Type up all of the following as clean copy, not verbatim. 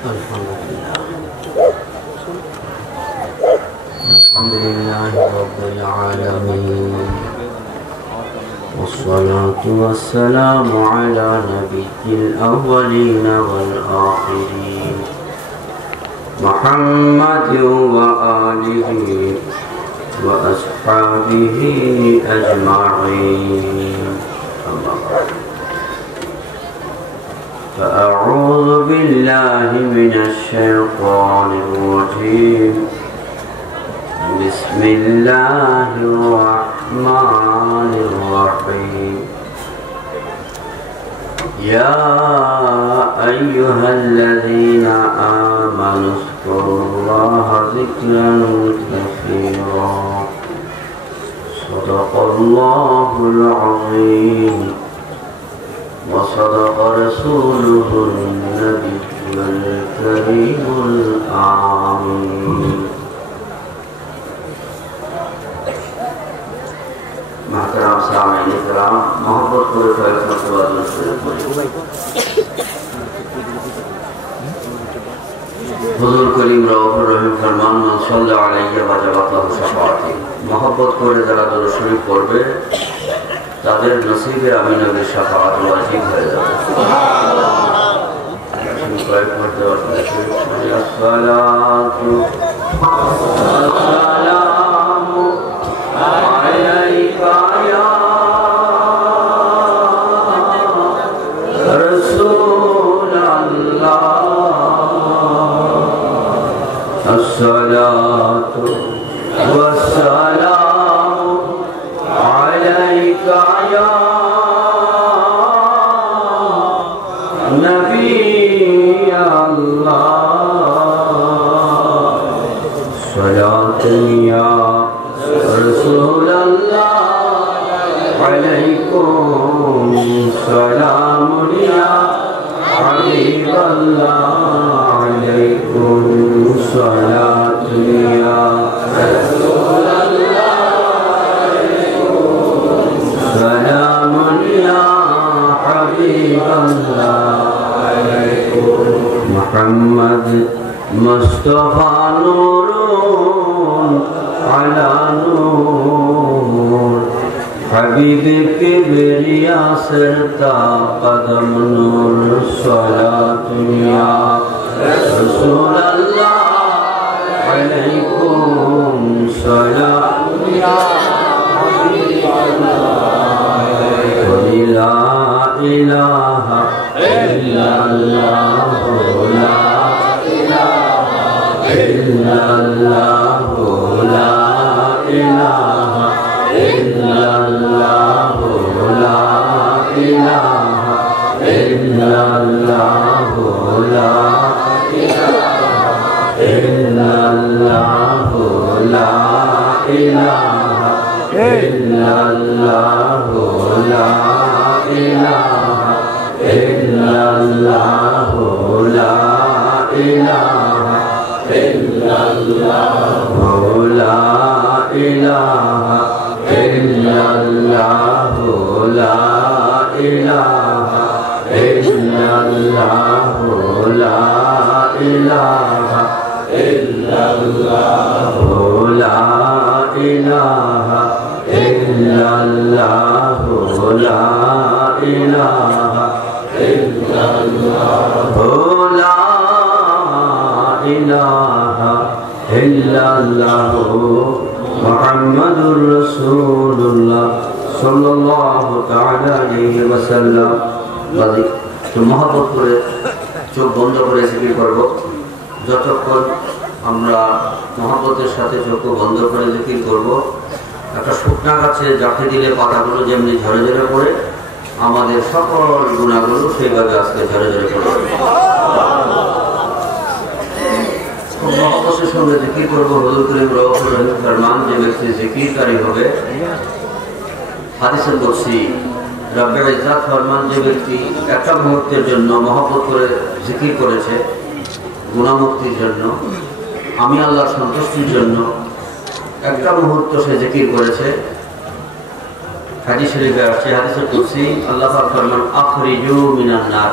الحمد لله رب العالمين والصلاة والسلام على نبي الأولين والآخرين محمد وآله وأصحابه أجمعين. فأعوذ بالله من الشيطان الرجيم. بسم الله الرحمن الرحيم. يا أيها الذين آمنوا اذكروا الله ذكرا كثيرا. صدق الله العظيم وصدق رسوله النبي الكريم الآمين. محترم सामईन इकराम, मोहब्बत करे फैसला तवज्जो से हुजूर करीम रऊफुर रहीम फरमान मान सल्लल्लाहु अलैहि वजबत शफाअती। मोहब्बत करे যারা দরুদ শরীফ পড়বে তাদের নসিবে আমি নবীর শাফাআত ওয়াজিব হয়ে যাবে। সুবহানাল্লাহ। কয়েক পড়তে পারবে। আসসালাতু ওয়াসসালামু আলাইকা ইয়া রাসূলুল্লাহ। আসসালাতু ওয়াসসালামু আলাইকা ইয়া নবী আল্লাহ। সালাতু ইয়া রাসূলুল্লাহ আলাইকুম সালাম ইয়া হাবিবাল্লাহ আলাইকুম সালাতু ইয়া রাসূলুল্লাহ আলাইকুম সালাম ইয়া হাবিবাল্লাহ আলাইকুম। মুহাম্মদ মুস্তাফা নূরুন আলা নূর, हबीब के बेरिया सरता कदम नूर। सलातु या रसूलल्लाह अलैकुम सलाम या हबीबल्लाह। ला इलाहा इल्लल्लाह ला इलाहा इल्लल्लाह ला इलाहा इल्लल्लाह ला इलाहा इल्लल्लाह ला इलाहा इल्लल्लाह ला इलाहा इल्लल्लाह ला इलाहा इल्लल्लाह ला इलाहा इल्लल्लाह ला इलाहा इल्लल्लाह ला इलाहा इल्लल्लाह ला इलाहा इल्लल्लाह ला इलाहा इल्लल्लाह ला इलाहा इल्लल्लाह ला इलाहा इल्लल्लाह मुहम्मदुर रसूलुल्लाह सल्लल्लाहु ताआला अलैहि वसल्लम। तो मोहब्बत করে চোখ বন্ধ করে জিকির করব। যতক্ষণ আমরা মোহব্বতের সাথে চোখ বন্ধ করে জিকির করব, একটা শুকনা গাছে জাফি দিলে পাতাগুলো যেমনি ঝরে ঝরে পড়ে, আমাদের সকল গুনাহগুলো সেইভাবে আজকে ঝরে ঝরে পড়বে। মোহব্বতের সঙ্গে জিকির করব। হুজুর করিম রউফুর রহিম ফরমান, যে ব্যক্তি জিকিরকারী হবে, হাদিসে কুদসি রব্বুল ইজ্জত ফরমান, যে ব্যক্তি একটা মুহূর্তের জন্য মহব্বত করে জিকির করেছে গুনাহ মুক্তির জন্য, আমি আল্লাহর সন্তুষ্টির জন্য একটা মুহূর্ত সে জিকির করেছে, হাদিস শরীফে আসছে, হাদিসে কুদসি আল্লাহ পাক ফরমান আখরিজু মিনান নার,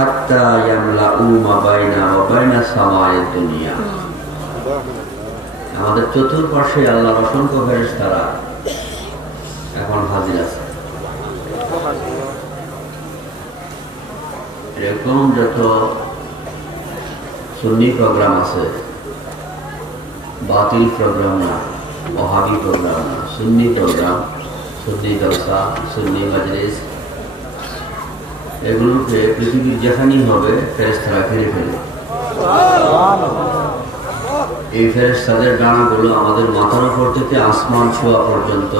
হাত্তা ইয়ামলাউ মা বাইনা ওয়া বাইনা সামায়েদ দুনিয়া। আমাদের চতুর্পাশে আল্লাহর অসংখ্য ফেরেশতারা এখন হাজির আছে। এরকম যত সুন্নি প্রোগ্রাম আছে, বাতিল প্রোগ্রাম না, ওয়াহাবি প্রোগ্রাম না, সুন্নি প্রোগ্রাম, সুন্নি জলসা, সুন্নি মাজলিস, এগুলোকে পৃথিবীর যেখানেই হবে ফেরেশতারা ঘিরে ফেলে। এই ফেরেশতাদের ডানাগুলো আমাদের মাথার উপর থেকে আসমান ছোঁয়া পর্যন্ত,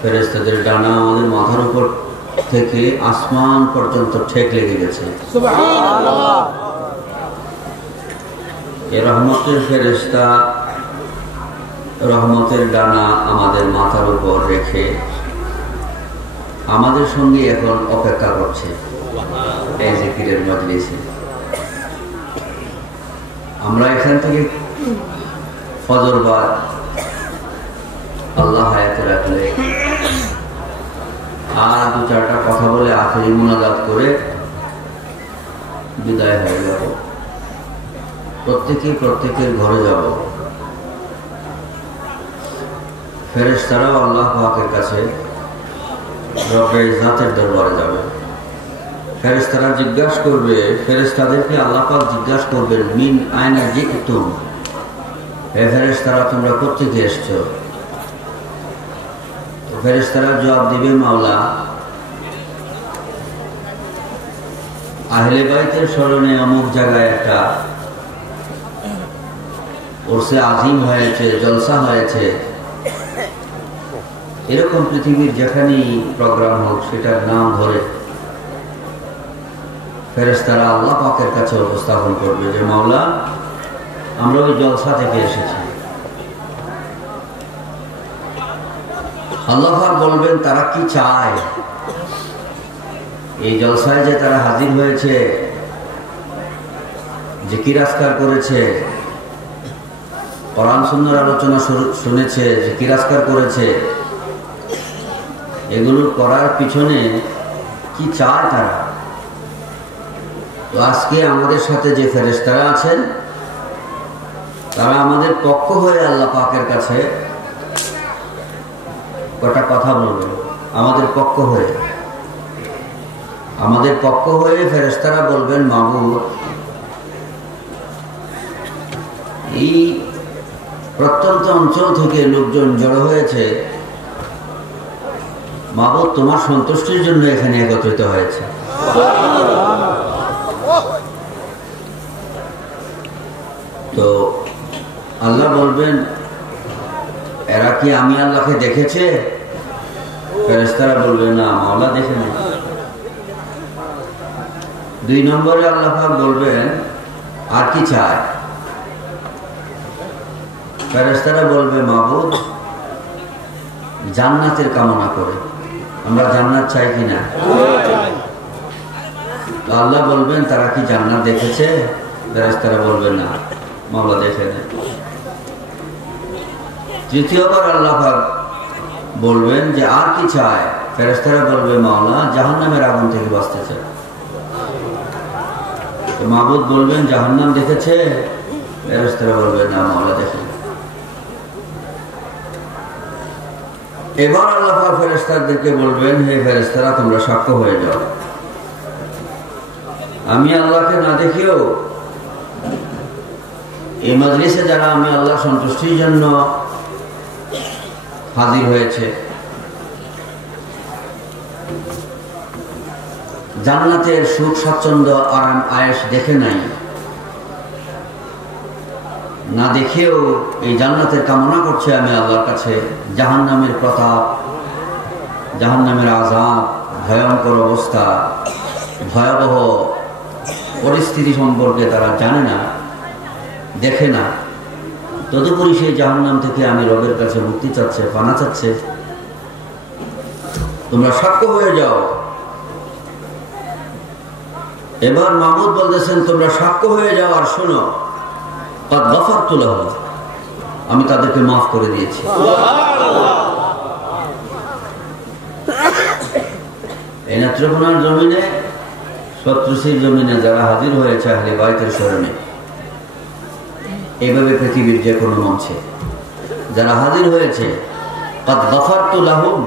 ফেরেশতাদের ডানা আমাদের মাথার উপর থেকে আসমান পর্যন্ত ঠেক লেগে গেছে। এই রহমতের ফেরেশতা রহমতের ডানা আমাদের মাথার উপর রেখে আমাদের সঙ্গে এখন অপেক্ষা করছে এই জিকিরের মজলিসে। আমরা এখান থেকে ফজর বাদ আল্লাহ হায়াতে রাখলে আর দু চারটা কথা বলে আখেরি মুনাজাত করে বিদায় হয়ে যাব। প্রত্যেকের ঘরে যাব। ফেরেশতারাও আল্লাহ পাকের কাছে রব্বে ইজ্জতের দরবারে যাবে। ফেরেশতারা জিজ্ঞাসা করবে, ফেরেশতাদেরকে আল্লাহ পাক জিজ্ঞাসা করবেন, মিন আয়না জিতুম, হে ফেরেশতারা তোমরা কোত্থেকে এসছো? ফেরেশতারা জবাব দিবে, মাওলা আহলে বাইতের স্মরণে অমুক জায়গায় একটা ওরসে আজিম হয়েছে, জলসা হয়েছে, এরকম পৃথিবীর যেখানেই প্রোগ্রাম হোক সেটার নাম ধরে ফেরেশতারা আল্লাহ পাকের কাছে উপস্থাপন করবে যে মাওলা আমরা ওই জলসা থেকে এসেছি। আল্লাহ পাক বলবেন তারা কি চায়? এই জলসায় যে তারা হাজির হয়েছে, জিকির আজকার করেছে, কোরআন সুন্নাহর আলোচনা শুনেছে, জিকির আজকার করেছে, এগুলো করার পিছনে কি চায় তারা? তো আজকে আমাদের সাথে যে ফেরেশতারা আছেন তারা আমাদের পক্ষ হয়ে আল্লাহ পাকের কাছে কটা কথা বলবেন। আমাদের পক্ষ হয়ে ফেরেশতারা বলবেন, মাবুদ এই প্রত্যন্ত অঞ্চল থেকে লোকজন জড়ো হয়েছে, মাবুদ তোমার সন্তুষ্টির জন্য এখানে একত্রিত হয়েছে। তো আল্লাহ বলবেন, এরা কি আমি আল্লাহকে দেখেছে? ফেরেশতারা বলবে, না মাওলা দেখেনি। 2 নম্বরে আল্লাহ পাক বলবেন, আর কি চায়? ফেরেশতারা বলবে, মাবুদ জান্নাতের কামনা করে, আমরা জান্নাত চাই কিনা? আল্লাহ বলবেন, তারা কি জান্নাত দেখেছে? ফেরেশতারা বলবে, না মাওলা দেখেনি। তৃতীয়বার আল্লাহ পাক বলবেন যে আর কি চায়? ফেরেশতারা বলবে, মাওলা জাহান্নামের আগুন থেকে বাঁচতে চায়। মাবুদ বলবেন, জাহান্নাম দেখেছে? ফেরেশতারা বলবে, না মাওলা দেখেনি। এবার আল্লাহ পাক ফেরেশতাদেরকে বলবেন, হে ফেরেশতারা তোমরা সাক্ষ্য হয়ে যাও, আমি আল্লাহকে না দেখিও এই মজলিসে যারা আমি আল্লাহর সন্তুষ্টির জন্য হাজির হয়েছে, জান্নাতের সুখ স্বাচ্ছন্দ্য আরাম আয়েশ দেখে নাই, না দেখেও এই জান্নাতের কামনা করছে আমি আল্লাহর কাছে, জাহান্নামের প্রতাপ, জাহান্নামের আযাব, ভয়ঙ্কর অবস্থা, ভয়াবহ পরিস্থিতি সম্পর্কে তারা জানে না, দেখে না, তদুপরি সেই জাহান্নাম থেকে আমি রবের কাছে মুক্তি চাচ্ছে, পানা চাচ্ছে। তোমরা সাক্ষ্য হয়ে যাও। এবার মাহমুদ বলতেছেন, তোমরা সাক্ষ্য হয়ে যাও আর শোনো, কদ গফারতু লাহুম, আমি তাদেরকে মাফ করে দিয়েছি। এই নেত্রকোনার জমিনে সত্তরশির জমিনে যারা হাজির হয়েছে আহলে বাইতের স্মরণে, এইভাবে পৃথিবীর যে কোনো মঞ্চে যারা হাজির হয়েছে, কাদ গাফারতু লাহুম,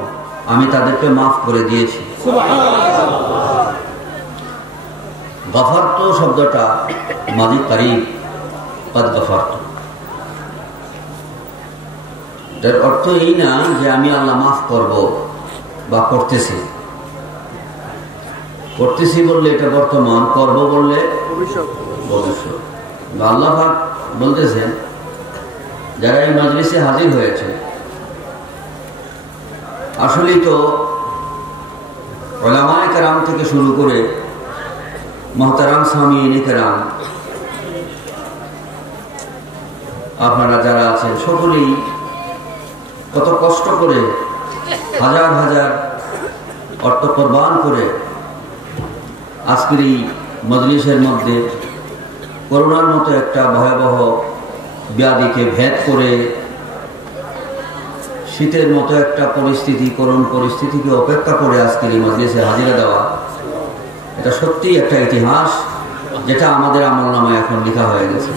আমি তাদেরকে মাফ করে দিয়েছি। গাফারতু শব্দটা মাদি কারিব, কাদ গাফারতু, এর অর্থ এই না যে আমি আল্লাহ মাফ করব বা করতেছি। করতেছি বললে এটা বর্তমান, করব বললে ভবিষ্যৎ। আল্লাহ পাক বলতেছেন যারা এই মজলিসে হাজির হয়েছে, আসলেই তো উলামায়ে কেরাম থেকে শুরু করে মুহতারাম সামিঈনে কেরাম, আপনারা যারা আছেন সকলেই কত কষ্ট করে হাজার হাজার অর্থ কোরবান করে আজকের এই মজলিসের মধ্যে করোনার মতো একটা ভয়াবহ ব্যাধিকে ভেদ করে, শীতের মতো একটা পরিস্থিতি, করুণ পরিস্থিতিকে অপেক্ষা করে আজকের এই মজলিসে হাজিরা দেওয়া, এটা সত্যিই একটা ইতিহাস যেটা আমাদের আমলনামায় এখন লেখা হয়ে গেছে।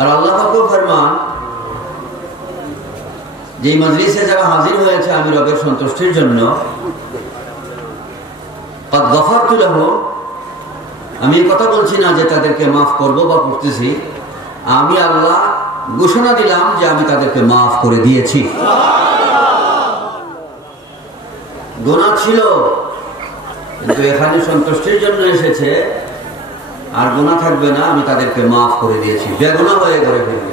আর আল্লাহ পাকের ফরমান, যে মজলিসে যারা হাজির হয়েছে আমি রবের সন্তুষ্টির জন্য, কাদ গাফারতু লাহুম, আমি এই কথা বলছি না যে তাদেরকে মাফ করব বা করতেছি, আমি আল্লাহ ঘোষণা দিলাম যে আমি তাদেরকে মাফ করে দিয়েছি। গুনাহ ছিল কিন্তু এখানে সন্তুষ্টির জন্য এসেছে, আর গুনাহ থাকবে না, আমি তাদেরকে মাফ করে দিয়েছি, বেগুনাহ হয়ে ঘরে ফিরবে।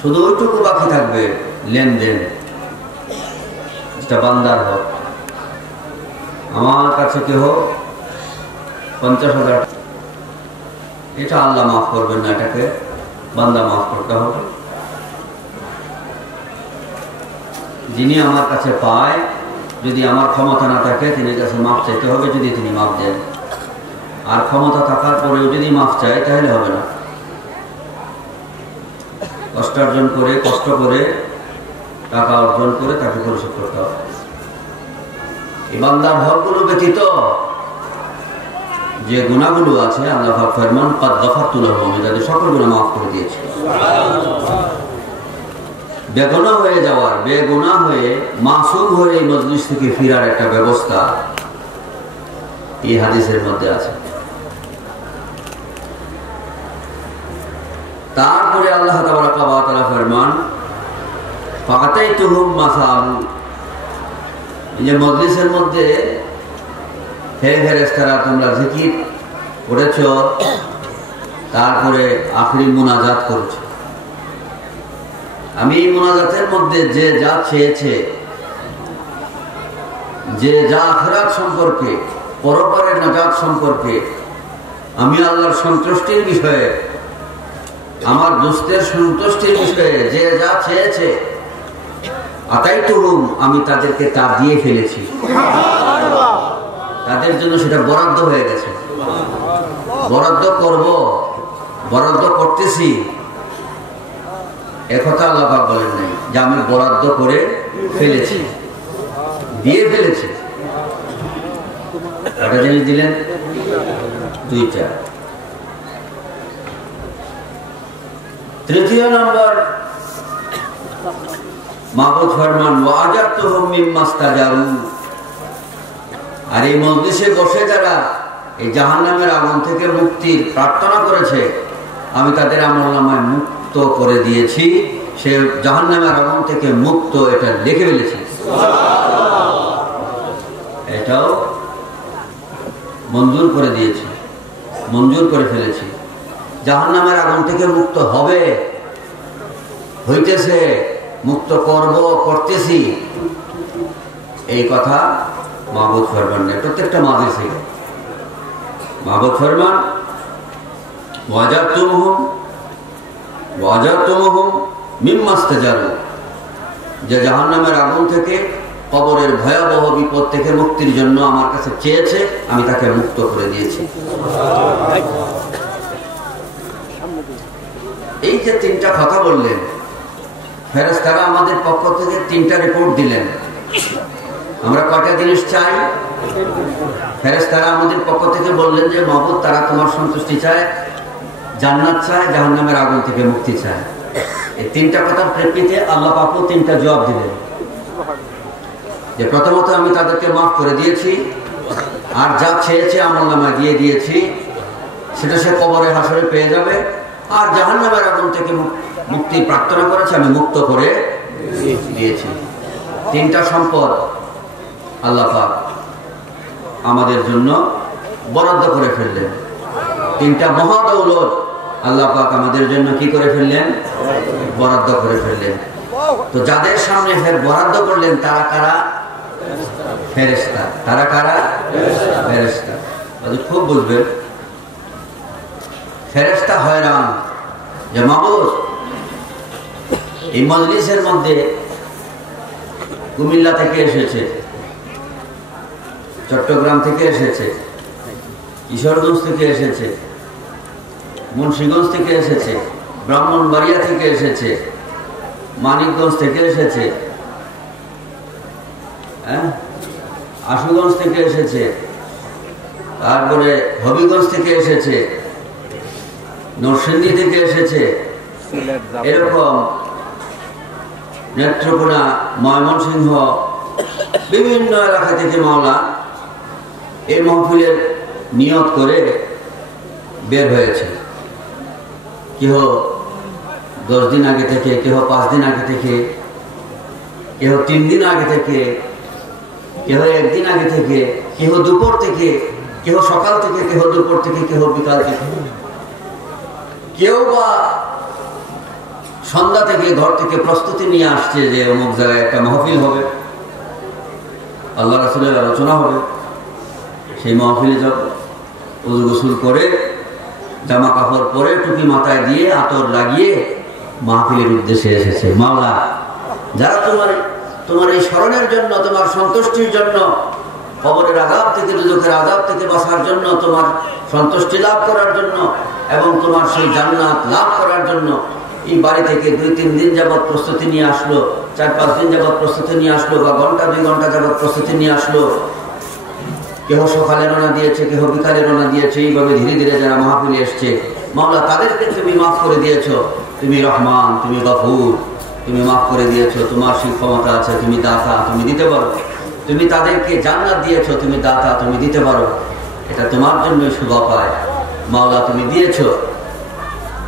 শুধু ওইটুকু বাকি থাকবে, লেনদেন, যেটা বান্দার হোক। আমার কাছে কেহ 50,000, এটা আল্লাহ মাফ করবেন না, এটাকে বান্দা মাফ করতে হবে। যিনি আমার কাছে পায়, যদি আমার ক্ষমতা না থাকে তিনি কাছে মাফ চাইতে হবে, যদি তিনি মাফ দেন। আর ক্ষমতা থাকার পরেও যদি মাফ চায় তাহলে হবে না। কষ্টার্জন করে, কষ্ট করে, টাকা অর্জন করে তাকে পরিশোধ করতে হবে। এই বান্দার হকগুলো ব্যতীত যে গুনাহগুলো আছে, আল্লাহ পাক ফরমান কাদ গাফারতু লাহুম, আমি তাদের সকল গুনাহ মাফ করে দিয়েছি। বেগুনাহ হয়ে যাওয়ার, বেগুনাহ হয়ে মাসুম হয়ে এই মজলিস থেকে ফিরার একটা ব্যবস্থা এই হাদিসের মধ্যে আছে। তারপরে আল্লাহ তাবারাকা ওয়া তাআলা ফরমান ফাআতাইতুহুম মা সাআলু, যে মজলিসের মধ্যে হে ফেরেশতারা তোমরা জিকির করেছ, তারপরে আখরি মুনাজাত করেছো, আমি এই মুনাজাতের মধ্যে যে যা চেয়েছে, যে যা আখিরাত সম্পর্কে, পরপারের নাজাত সম্পর্কে, আমি আল্লাহর সন্তুষ্টির বিষয়ে, আমার দোস্তের সন্তুষ্টির বিষয়ে যে যা চেয়েছে, আতাইতুহুম, আমি তাদেরকে তা দিয়ে ফেলেছি। তাদের জন্য সেটা বরাদ্দ হয়ে গেছে। বরাদ্দ করব, বরাদ্দ করতেছি, একথা আল্লাহ পাক বলেন নাই যে আমি বরাদ্দ করে ফেলেছি, দিয়ে ফেলেছি। একটা জিনিস দিলেন, দুইটা। তৃতীয় নম্বর, মাহবুব ফরমান ওয়াজাতুহুম মিম্মাস্তাজারু, আর এই মজলিসে বসে যারা এই জাহান্নামের আগুন থেকে মুক্তির প্রার্থনা করেছে, আমি তাদের আমলনামায় মুক্ত করে দিয়েছি, সে জাহান্নামের আগুন থেকে মুক্ত, এটা লিখে ফেলেছি। এটাও মঞ্জুর করে দিয়েছি, মঞ্জুর করে ফেলেছি। জাহান্নামের আগুন থেকে মুক্ত হবে, হইতেছে, মুক্ত করব, করতেছি, এই কথা মাহবুব ফরমান নেই। প্রত্যেকটা মাঝে ছিল মাহবুব ফরমান ওয়াজাতুহুম মিম্মাস্তাজারু, যে জাহান্নামের আগুন থেকে, কবরের ভয়াবহ বিপদ থেকে মুক্তির জন্য আমার কাছে চেয়েছে, আমি তাকে মুক্ত করে দিয়েছি। এই যে তিনটা কথা বললেন, ফেরেশতারা আমাদের পক্ষ থেকে 3টা রিপোর্ট দিলেন। আমরা কয়টা জিনিস চাই? ফেরেশতারা আমাদের পক্ষ থেকে বললেন যে মাবুদ, তারা তোমার সন্তুষ্টি চায়, জান্নাত চায়, জাহান্নামের আগুন থেকে মুক্তি চায়। এই 3টা কথার প্রেক্ষিতে আল্লাহ পাকও 3টা জবাব দিলেন যে প্রথমত আমি তাদেরকে মাফ করে দিয়েছি, আর যা চেয়েছে আমলনামায় দিয়ে দিয়েছি, সেটা সে কবরে হাসরে পেয়ে যাবে, আর জাহান্নামের আগুন থেকে মুক্তি প্রার্থনা করেছে, আমি মুক্ত করে দিয়েছি। 3টা সম্পদ আল্লাহ পাক আমাদের জন্য বরাদ্দ করে ফেললেন। 3টা মহাদৌলত আল্লাহ পাক আমাদের জন্য কি করে ফেললেন? বরাদ্দ করে ফেললেন। তো যাদের সামনে ফের বরাদ্দ করলেন তারা কারা? ফেরেশতা। তারা কারা? ফেরেশতা। খুব বুঝবেন, ফেরেশতা হয়রান যে মাবুদ, এই মজলিসের মধ্যে কুমিল্লা থেকে এসেছে, চট্টগ্রাম থেকে এসেছে, কিশোরগঞ্জ থেকে এসেছে, মুন্সিগঞ্জ থেকে এসেছে, ব্রাহ্মণবাড়িয়া থেকে এসেছে, মানিকগঞ্জ থেকে এসেছে, আশুগঞ্জ থেকে এসেছে, তারপরে হবিগঞ্জ থেকে এসেছে, নরসিংদী থেকে এসেছে, এরকম নেত্রকোনা, ময়মনসিংহ, বিভিন্ন এলাকা থেকে মাওলা এই মাহফিলের নিয়ত করে বের হয়েছে। কেহ 10 দিন আগে থেকে, কেহ 5 দিন আগে থেকে, কেহ 3 দিন আগে থেকে, কেহ 1 দিন আগে থেকে, কেহ দুপুর থেকে, কেহ সকাল থেকে, কেহ দুপুর থেকে, কেহ বিকাল থেকে, কেউ বা সন্ধ্যা থেকে ঘর থেকে প্রস্তুতি নিয়ে আসছে যে অমুক জায়গায় একটা মাহফিল হবে, আল্লাহ রাসূলের আলোচনা হবে। সেই মাহফিলে যাব, ওযু গোসল করে, জামা কাপড় পরে, টুপি মাথায় দিয়ে, আতর লাগিয়ে মাহফিলের উদ্দেশ্যে এসেছে। মাওলা, যারা তোমার এই স্মরণের জন্য, তোমার সন্তুষ্টির জন্য, কবরের আযাব থেকে, দুজকের আযাব থেকে বাঁচার জন্য, তোমার সন্তুষ্টি লাভ করার জন্য এবং তোমার সেই জান্নাত লাভ করার জন্য এই বাড়ি থেকে 2-3 দিন যাবৎ প্রস্তুতি নিয়ে আসলো, 4-5 দিন যাবৎ প্রস্তুতি নিয়ে আসলো, বা ঘন্টা 2 ঘন্টা যাবৎ প্রস্তুতি নিয়ে আসলো, কেহ সকালে রওনা দিয়েছে, কেহ বিকালে রওনা দিয়েছে, এইভাবে ধীরে ধীরে যারা মাহফিলে এসছে, মাওলা তাদেরকে তুমি মাফ করে দিয়েছো। তুমি রহমান, তুমি গফুর, তুমি মাফ করে দিয়েছো। তোমার সেই ক্ষমতা আছে, তুমি দাতা, তুমি দিতে পারো। তুমি তাদেরকে জান্নাত দিয়েছো, তুমি দাতা, তুমি দিতে পারো। এটা তোমার জন্য শোভা পায়। মাওলা তুমি দিয়েছো,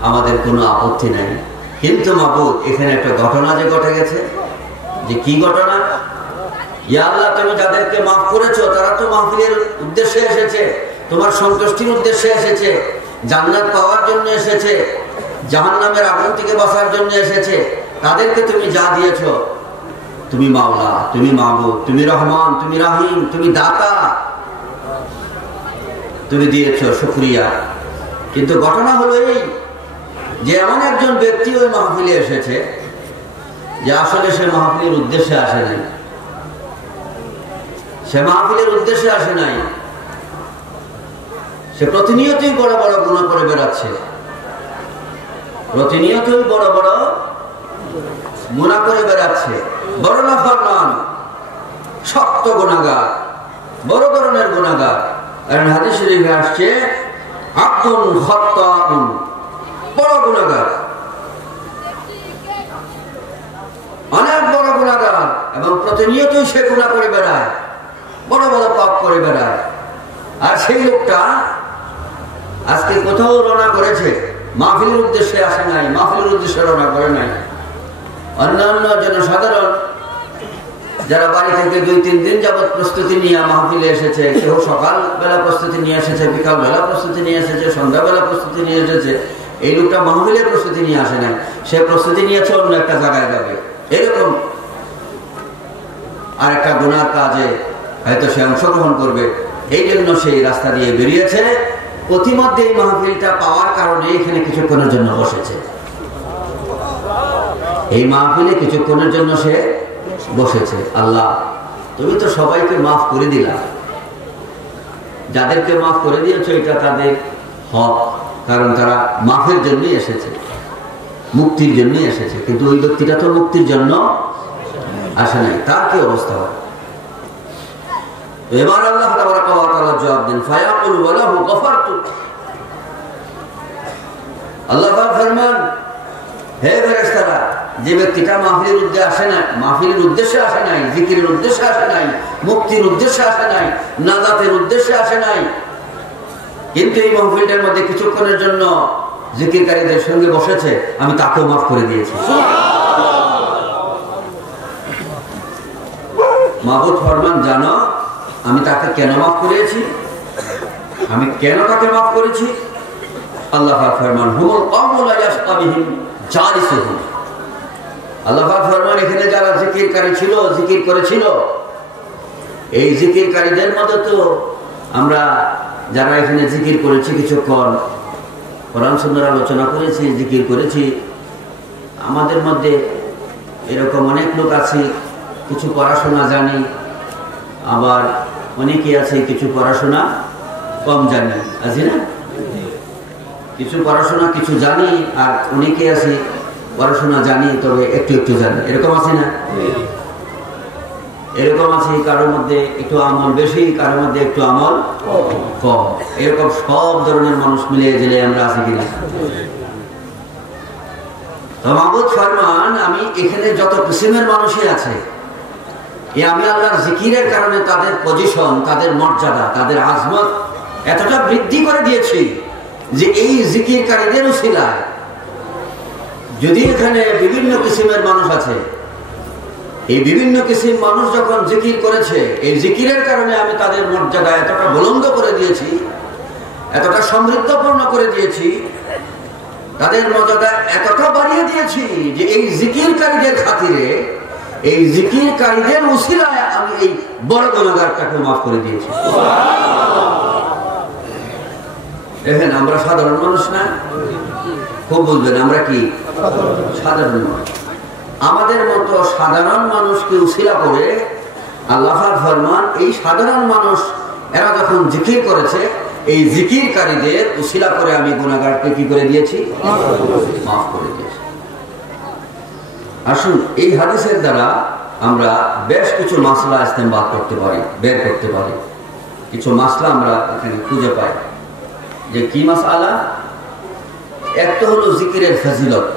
আমাদের কোনো আপত্তি নাই। কিন্তু মাবুদ, এখানে একটা ঘটনা যে ঘটে গেছে, যে কি ঘটনা? ইয়া আল্লাহ, তুমি যাদেরকে মাফ করেছো তারা তো মাহফিলের উদ্দেশ্যে এসেছে, তোমার সন্তুষ্টির উদ্দেশ্যে এসেছে, জান্নাত পাওয়ার জন্য এসেছে, জাহান্নামের আগুন থেকে বাঁচার জন্য এসেছে। তাদেরকে তুমি যা দিয়েছো, তুমি মাওলা, তুমি মাবুদ, তুমি রহমান, তুমি রাহিম, তুমি দাতা, তুমি দিয়েছো, শুকরিয়া। কিন্তু ঘটনা হলো এই যে এমন একজন ব্যক্তি ওই মাহফিলে এসেছে যে আসলে সে মাহফিলের উদ্দেশ্যে আসে নাই। সে মাহফিলের উদ্দেশ্যে আসে নাই, সে প্রতিনিয়তই বড় বড় গুনাহ করে বেড়াচ্ছে, প্রতিনিয়তই বড় বড় গুনাহ করে বেড়াচ্ছে, বড় নাফরমান, শক্ত গুনাহগার, বড় ধরনের গুনাহগার। কারণ হাদিস শরীফে আসছে আব্দুন খাত্তাউন, বড় গুনাহগার, অনেক বড় গুনাহগার, এবং প্রতিনিয়তই সে গুনাহ করে বেড়ায়, বড় বড় পাপ করে বেড়ায়। আর সেই লোকটা আজকে কোথাও রওনা করেছে, মাহফিলের উদ্দেশ্যে আসে নাই, মাহফিলের উদ্দেশ্যে রওনা করে নাই। অন্যান্য জনসাধারণ যারা বাড়ি থেকে 2-3 দিন যাবৎ প্রস্তুতি নিয়ে মাহফিলে এসেছে, কেউ সকাল বেলা প্রস্তুতি নিয়ে এসেছে, বিকাল বেলা প্রস্তুতি নিয়ে এসেছে, সন্ধ্যা বেলা প্রস্তুতি নিয়ে এসেছে, এই লোকটা মাহফিলের প্রস্তুতি নিয়ে আসে নাই, সে প্রস্তুতি নিয়েছে অন্য একটা জায়গায় যাবে, এরকম আর একটা গুনার কাজে হয়তো সে অংশগ্রহণ করবে, এই জন্য সেই রাস্তা দিয়ে বেরিয়েছে। প্রতিমধ্যে এই মাহফিলটা পাওয়ার কারণে এখানে কিছুক্ষণের জন্য বসেছে, এই মাহফিলে কিছুক্ষণের জন্য সে বসেছে। আল্লাহ, তুমি তো সবাইকে মাফ করে দিলা, যাদেরকে মাফ করে দিয়েছো এটা তাদের হক, কারণ তারা মাফের জন্যই এসেছে। মুক্তির জন্যই এসেছে, কিন্তু ওই ব্যক্তিটা তো মুক্তির জন্য আসে নাই। তার কি অবস্থা হয়? এবার আল্লাহ তাবারাকা ওয়া তাআলা জবাব দেন, ফায়াকুল ওয়ালাহু গফারতু। আল্লাহ পাক ফরমান, হে ফেরেশতারা, যে ব্যক্তিটা মাহফিলের উদ্দেশ্যে আসে না, মাহফিলের উদ্দেশ্যে আসে নাই, জিকিরের উদ্দেশ্যে আসে নাই, মুক্তির উদ্দেশ্যে আসে নাই, নাজাতের উদ্দেশ্যে আসে নাই, কিন্তু এই মাহফিলটার মধ্যে কিছুক্ষণের জন্য জিকিরকারীদের সঙ্গে বসেছে, আমি তাকেও মাফ করে দিয়েছি। মাহবুব ফরমান, জানো আমি তাকে কেন মাফ করেছি? আমি কেন তাকে মাফ করেছি? আল্লাহ পাক ফরমান, হুমুল কওমুল লা ইয়াশকা বিহিম জালিসুহুম। আল্লাহ পাক ফরমান, এখানে যারা জিকিরকারী ছিল, জিকির করেছিল, এই জিকিরকারীদের মধ্যে তো আমরা যারা এখানে জিকির করেছি, কিছুক্ষণ কোরআন সুন্নাহর আলোচনা করেছি, জিকির করেছি, আমাদের মধ্যে এরকম অনেক লোক আছে, কিছু পড়াশোনা জানি, আবার অনেকে আছে কিছু পড়াশোনা কম জানি, আছে না? কিছু পড়াশোনা কিছু জানি, আর অনেকে আছে পড়াশোনা জানি তবে একটু একটু জানি, এরকম আছে না? এরকম আছে, কারোর মধ্যে একটু আমল বেশি, কারোর মধ্যে একটু আমল কম, এরকম সব ধরনের মানুষ মিলিয়ে গেলে আমরা আছি কিনা? তো মাহবুব ফরমান, আমি এখানে যত কিসিমের মানুষই আছে, আমি আল্লাহর জিকিরের কারণে তাদের পজিশন, তাদের মর্যাদা, তাদের আজমত এতটা বৃদ্ধি করে দিয়েছি যে এই জিকিরকারীদের উসিলায়, যদি এখানে বিভিন্ন কিসিমের মানুষ আছে, এই বিভিন্ন কিসিম মানুষ যখন জিকির করেছে, এই জিকিরের কারণে আমি তাদের মর্যাদা এতটা বুলন্দ করে দিয়েছি, এতটা সমৃদ্ধপূর্ণ করে দিয়েছি, তাদের মর্যাদা এতটা বাড়িয়ে দিয়েছি যে এই জিকিরকারীদের খাতিরে, এই জিকিরকারীদের উসিলায় আমি এই বড় গুনাহগারটাকে মাফ করে দিয়েছি। দেখেন, আমরা সাধারণ মানুষ না, খুব বুঝবেন আমরা কি সাধারণ মানুষ। আমাদের মতো সাধারণ মানুষকে উসিলা করে আল্লাহ পাক ফরমান, এই সাধারণ মানুষ এরা যখন জিকির করেছে, এই জিকিরকারীদের উসিলা করে আমি গুনাহগারকে কি করে দিয়েছি? মাফ করে দিয়েছি। আসুন, এই হাদিসের দ্বারা আমরা বেশ কিছু মাসলা ইস্তেমবাদ করতে পারি, বের করতে পারি। কিছু মাসলা আমরা এখানে খুঁজে পাই। যে কি মাসআলা? একটা হলো জিকিরের ফজিলত।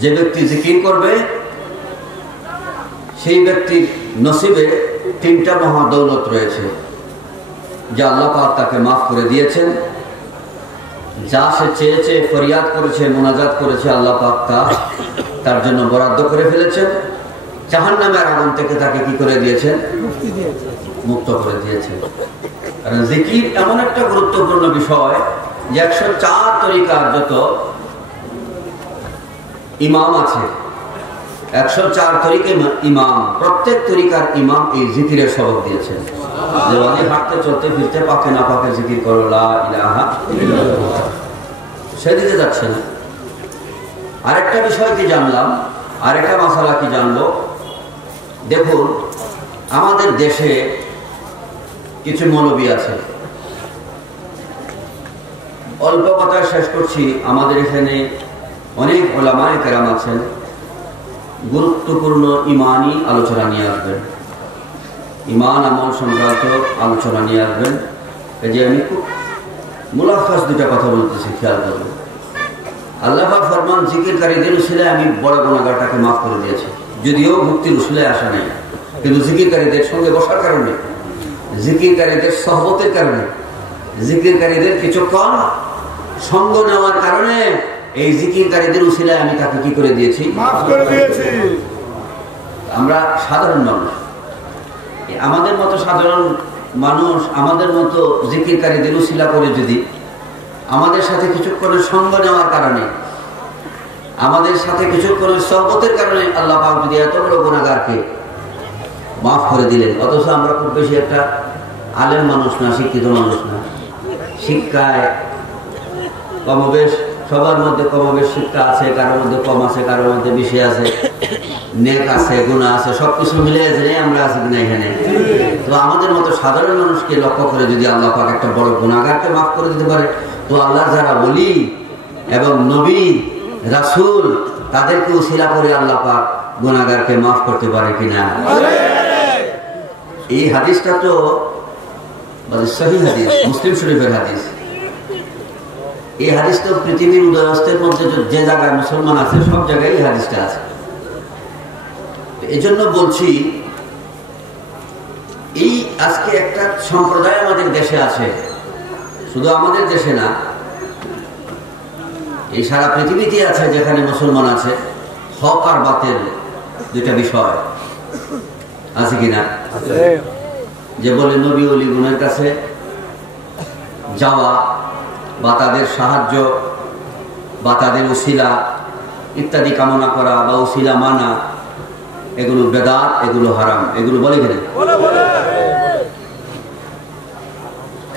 যে ব্যক্তি জিকির করবে সেই ব্যক্তির নসিবে তিনটা মহা দৌলত রয়েছে, যা আল্লাহ পাক তাকে মাফ করে দিয়েছেন। যা সে চেয়েছে, ফরিয়াদ করেছে, মোনাজাত করেছে, আল্লাহ পাক তার জন্য বরাদ্দ করে ফেলেছেন। জাহান্নামের আগুন থেকে তাকে কি করে দিয়েছেন? মুক্ত করে দিয়েছেন। কারণ জিকির এমন একটা গুরুত্বপূর্ণ বিষয় যে 104 তরিকার যত ইমাম আছে, 104 তরিকা ইমাম, প্রত্যেক তরিকার ইমাম এই জিকিরের সবক দিয়েছেন। যে আমি হাঁটতে চলতে ফিরতে পাকে না পাকে জিকির করো লা ইলাহা ইল্লাল্লাহ, সেদিকে যাচ্ছে না। আরেকটা বিষয় কি জানলাম, আরেকটা মাসালা কি জানবো। দেখুন, আমাদের দেশে কিছু মৌলবী আছে, অল্প কথায় শেষ করছি। আমাদের এখানে অনেক উলামায়ে কেরাম আছেন, গুরুত্বপূর্ণ ইমানি আলোচনা নিয়ে আসবেন, ইমান আমল সংক্রান্ত আলোচনা নিয়ে আসবেন। এই যে আমি খুব মুলাখাস দুটা কথা বলতেছি, খেয়াল করবেন। আল্লাহ পাক ফরমান, জিকিরকারীদের উসিলায় আমি বড় গুনাহগারটাকে মাফ করে দিয়েছি। যদিও মুক্তির উসিলায় আসা নাই, কিন্তু জিকিরকারীদের সঙ্গে বসার কারণে, জিকিরকারীদের সহবতের কারণে, জিকিরকারীদের কিছুক্ষণ সঙ্গ নেওয়ার কারণে এই জিকিরকারীদের উসিলায় আমি তাকে কি করে দিয়েছি? মাফ করে দিয়েছি। আমরা সাধারণ মানুষ, আমাদের মতো সাধারণ মানুষ আমাদের মতো জিকিরকারীদের উসিলা করে যদি আমাদের সাথে কিছুক্ষণের সঙ্গ নেওয়ার কারণে, আমাদের সাথে কিছুক্ষণের সহবতের কারণে আল্লাহ পাক যদি এত বড় গুনাহগারকে মাফ করে দিলেন, অথচ আমরা খুব বেশি একটা আলেম মানুষ না, শিক্ষিত মানুষ না, শিক্ষায় কমবেশ সবার মধ্যে কমবেশ শিক্ষা আছে, কারোর মধ্যে কম আছে, কারোর মধ্যে বেশি আছে, নেক আছে, গুনাহ আছে, সবকিছু মিলে আছে, আমরা আছি কিনা এখানে। তো আমাদের মতো সাধারণ মানুষকে লক্ষ্য করে যদি আল্লাহ পাক একটা বড় গুনাহগারকে মাফ করে দিতে পারে, তো আল্লাহ যারা ওলি এবং নবী রাসূল তাদেরকে উসিলা করে আল্লাহ পাক গুনাহগারকে মাফ করতে পারে কিনা? এই হাদিসটা তো সহিহ হাদিস, মুসলিম শরীফের হাদিস। এই হাদিস তো পৃথিবীর উদয়স্তের মধ্যে যে জায়গায় মুসলমান আছে সব জায়গায় এই হাদিসটা আছে। এই জন্য বলছি, এই আজকে একটা সম্প্রদায় আমাদের দেশে আছে, শুধু আমাদের দেশে না, এই সারা পৃথিবীতে আছে, যেখানে মুসলমান আছে, হক আর বাতিল দুইটা বিষয় আছে কিনা? যে বলে নবী ওলি গুণের কাছে যাওয়া বা তাদের সাহায্য বা তাদের উসিলা ইত্যাদি কামনা করা বা উসিলা মানা, এগুলো বেদাত, এগুলো হারাম, এগুলো বলে কিনা?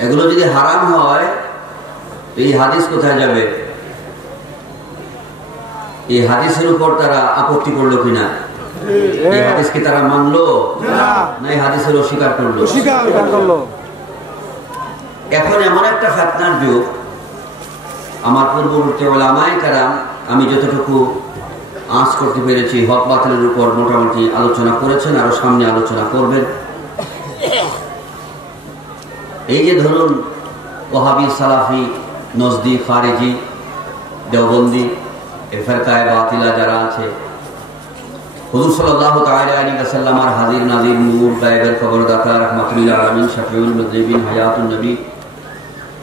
এগুলো যদি হারাম হয় এই হাদিস কোথায় যাবে? এই হাদিসের উপর তারা আপত্তি করলো কিনা? এই হাদিসকে তারা মানলো না এই হাদিসের অস্বীকার করলো? এখন এমন একটা ফিতনার যুগ, আমার পূর্ববর্তী উলামায়ে কেরাম আমি যতটুকু আঁচ করতে পেরেছি হক বাতিলের উপর মোটামুটি আলোচনা করেছেন, আরো সামনে আলোচনা করবেন। এই যে ধরুন ওয়াহাবি, সালাফি, নজদি, খারিজি, দেওবন্দি, এই ফিরকায়ে বাতিলা যারা আছে, হুজুর সাল্লাল্লাহু তাআলা আলাইহি ওয়াসাল্লাম আর হাজির নাজির নূর গায়েবের খবরদাতা রাহমাতুল লিল আলামিন শাফিউল মুযনিবিন হায়াতুন নবী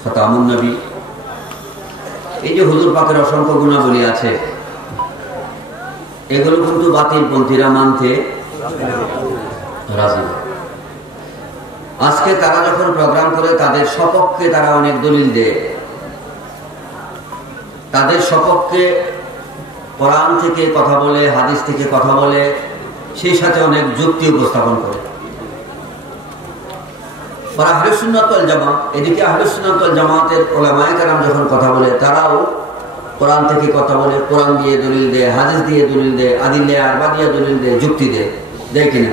খাতামুন নবী, এই যে হুজুর পাকের অসংখ্য গুণাবলী আছে, এগুলো কিন্তু বাতিলপন্থীরা মানতে রাজি। আজকে তারা যখন প্রোগ্রাম করে তাদের সপক্ষে তারা অনেক দলিল দেয়, তাদের সপক্ষে কোরআন থেকে কথা বলে, হাদিস থেকে কথা বলে, সেই সাথে অনেক যুক্তি উপস্থাপন করে। আহলে সুন্নাত ওয়াল জামাত, এদিকে আহলে সুন্নাত ওয়াল জামাতের উলামায়ে কেরাম যখন কথা বলে, তারাও কোরআন থেকে কথা বলে, কোরআন দিয়ে দলিল দেয়, হাদিস দিয়ে দলিল দেয়, আদিল্লে আরবা দিয়ে দলিল দেয়, যুক্তি দেয়, দেয় কিনা?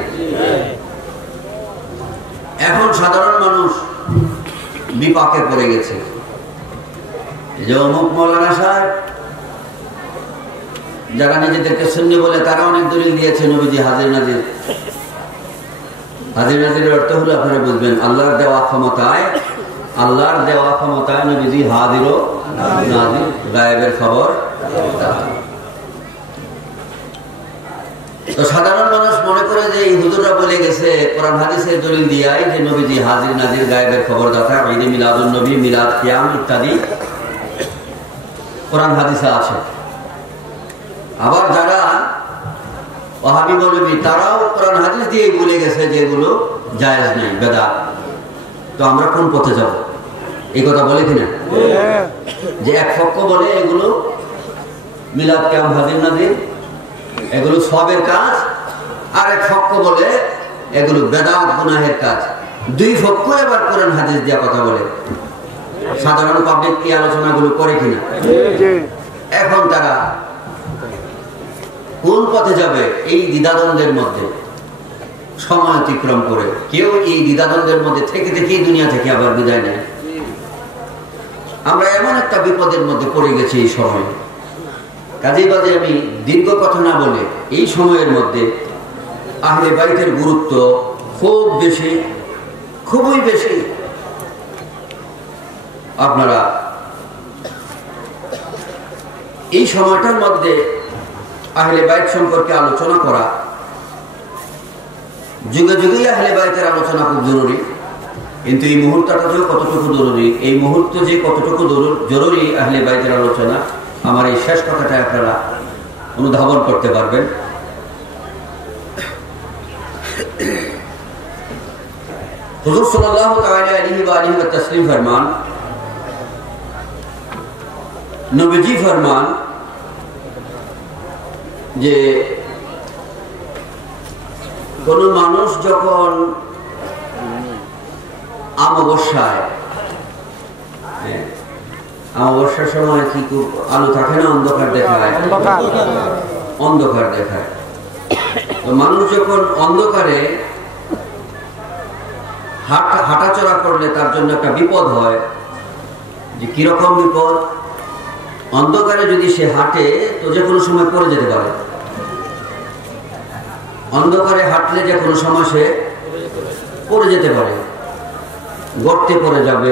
এখন সাধারণ মানুষ বিপাকে পড়ে গেছে। যে অমুক মৌলানা সাহেব, যারা নিজেদেরকে সুন্নি বলে, তারা অনেক দলিল দিয়েছে নবীজি হাজির নাজির। হাজির নাজিরের অর্থ হলো আপনারা বুঝবেন, আল্লাহর দেওয়া ক্ষমতায়, আল্লাহর দেওয়া ক্ষমতায় নবীজি হাজির ও নাজির, গায়েবের খবর। তো সাধারণ মানুষ মনে করে যে এই হুজুররা বলে গেছে কোরআন হাদিসের দলিল দিয়াই যে নবীজি হাজির নাজির, গায়েবের খবরদাতা, ঈদে মিলাদুন নবী, মিলাদ কিয়াম ইত্যাদি কোরআন হাদিসে আছে। আবার যারা ওয়াহাবি মৌলবী, তারাও কোরআন হাদিস দিয়ে বলে গেছে যে এগুলো জায়েজ নাই, বেদাত। তো আমরা কোন পথে যাব? এই কথা বলে কিনা? যে এক পক্ষ বলে এগুলো মিলাদ কিয়াম, হাজির নাজির, এগুলো সবের কাজ, আর এক পক্ষ বলে এগুলো বেদাত, গুনাহের কাজ। দুই পক্ষ এবার কোরআন হাদিস দিয়ে কথা বলে। সাধারণ পাবলিক এই আলোচনাগুলো করে কিনা? এখন তারা কোন পথে যাবে? এই দ্বিধাদ্বন্দ্বের মধ্যে সময় অতিক্রম করে কেউ এই দ্বিধাদ্বন্দ্বের মধ্যে থেকে থেকেই দুনিয়া থেকে আবার বিদায় নেয়। আমরা এমন একটা বিপদের মধ্যে পড়ে গেছি এই সময়। কাজেই বাজে আমি দীর্ঘ কথা না বলে, এই সময়ের মধ্যে আহলে বাইতের গুরুত্ব খুব বেশি, খুবই বেশি। আপনারা এই সময়টার মধ্যে আহলে বাইত সম্পর্কে আলোচনা করা, যুগে যুগেই আহলে বাইতের আলোচনা খুব জরুরি, কিন্তু এই মুহূর্তটা যে কতটুকু জরুরি, এই মুহূর্তে যে কতটুকু জরুরি আহলে বাইতের আলোচনা, আমার এই শেষ কথাটা আপনারা অনুধাবন করতে পারবেন। হুজুর সাল্লাল্লাহু তাআলা আলাইহি ওয়া আলিহি ওয়া তাসলিম ফরমান, নবীজি ফরমান যে কোন মানুষ যখন অমাবস্যায়, অমাবস্যার সময় কি আলো থাকে না, অন্ধকার দেখায়, অন্ধকার দেখায়। তো মানুষ যখন অন্ধকারে হাঁটাচলা করলে তার জন্য একটা বিপদ হয়। যে কিরকম বিপদ? অন্ধকারে যদি সে হাঁটে তো যে কোনো সময় পড়ে যেতে পারে। অন্ধকারে হাঁটলে যে কোনো সময় সে পড়ে যেতে পারে, গর্তে পড়ে যাবে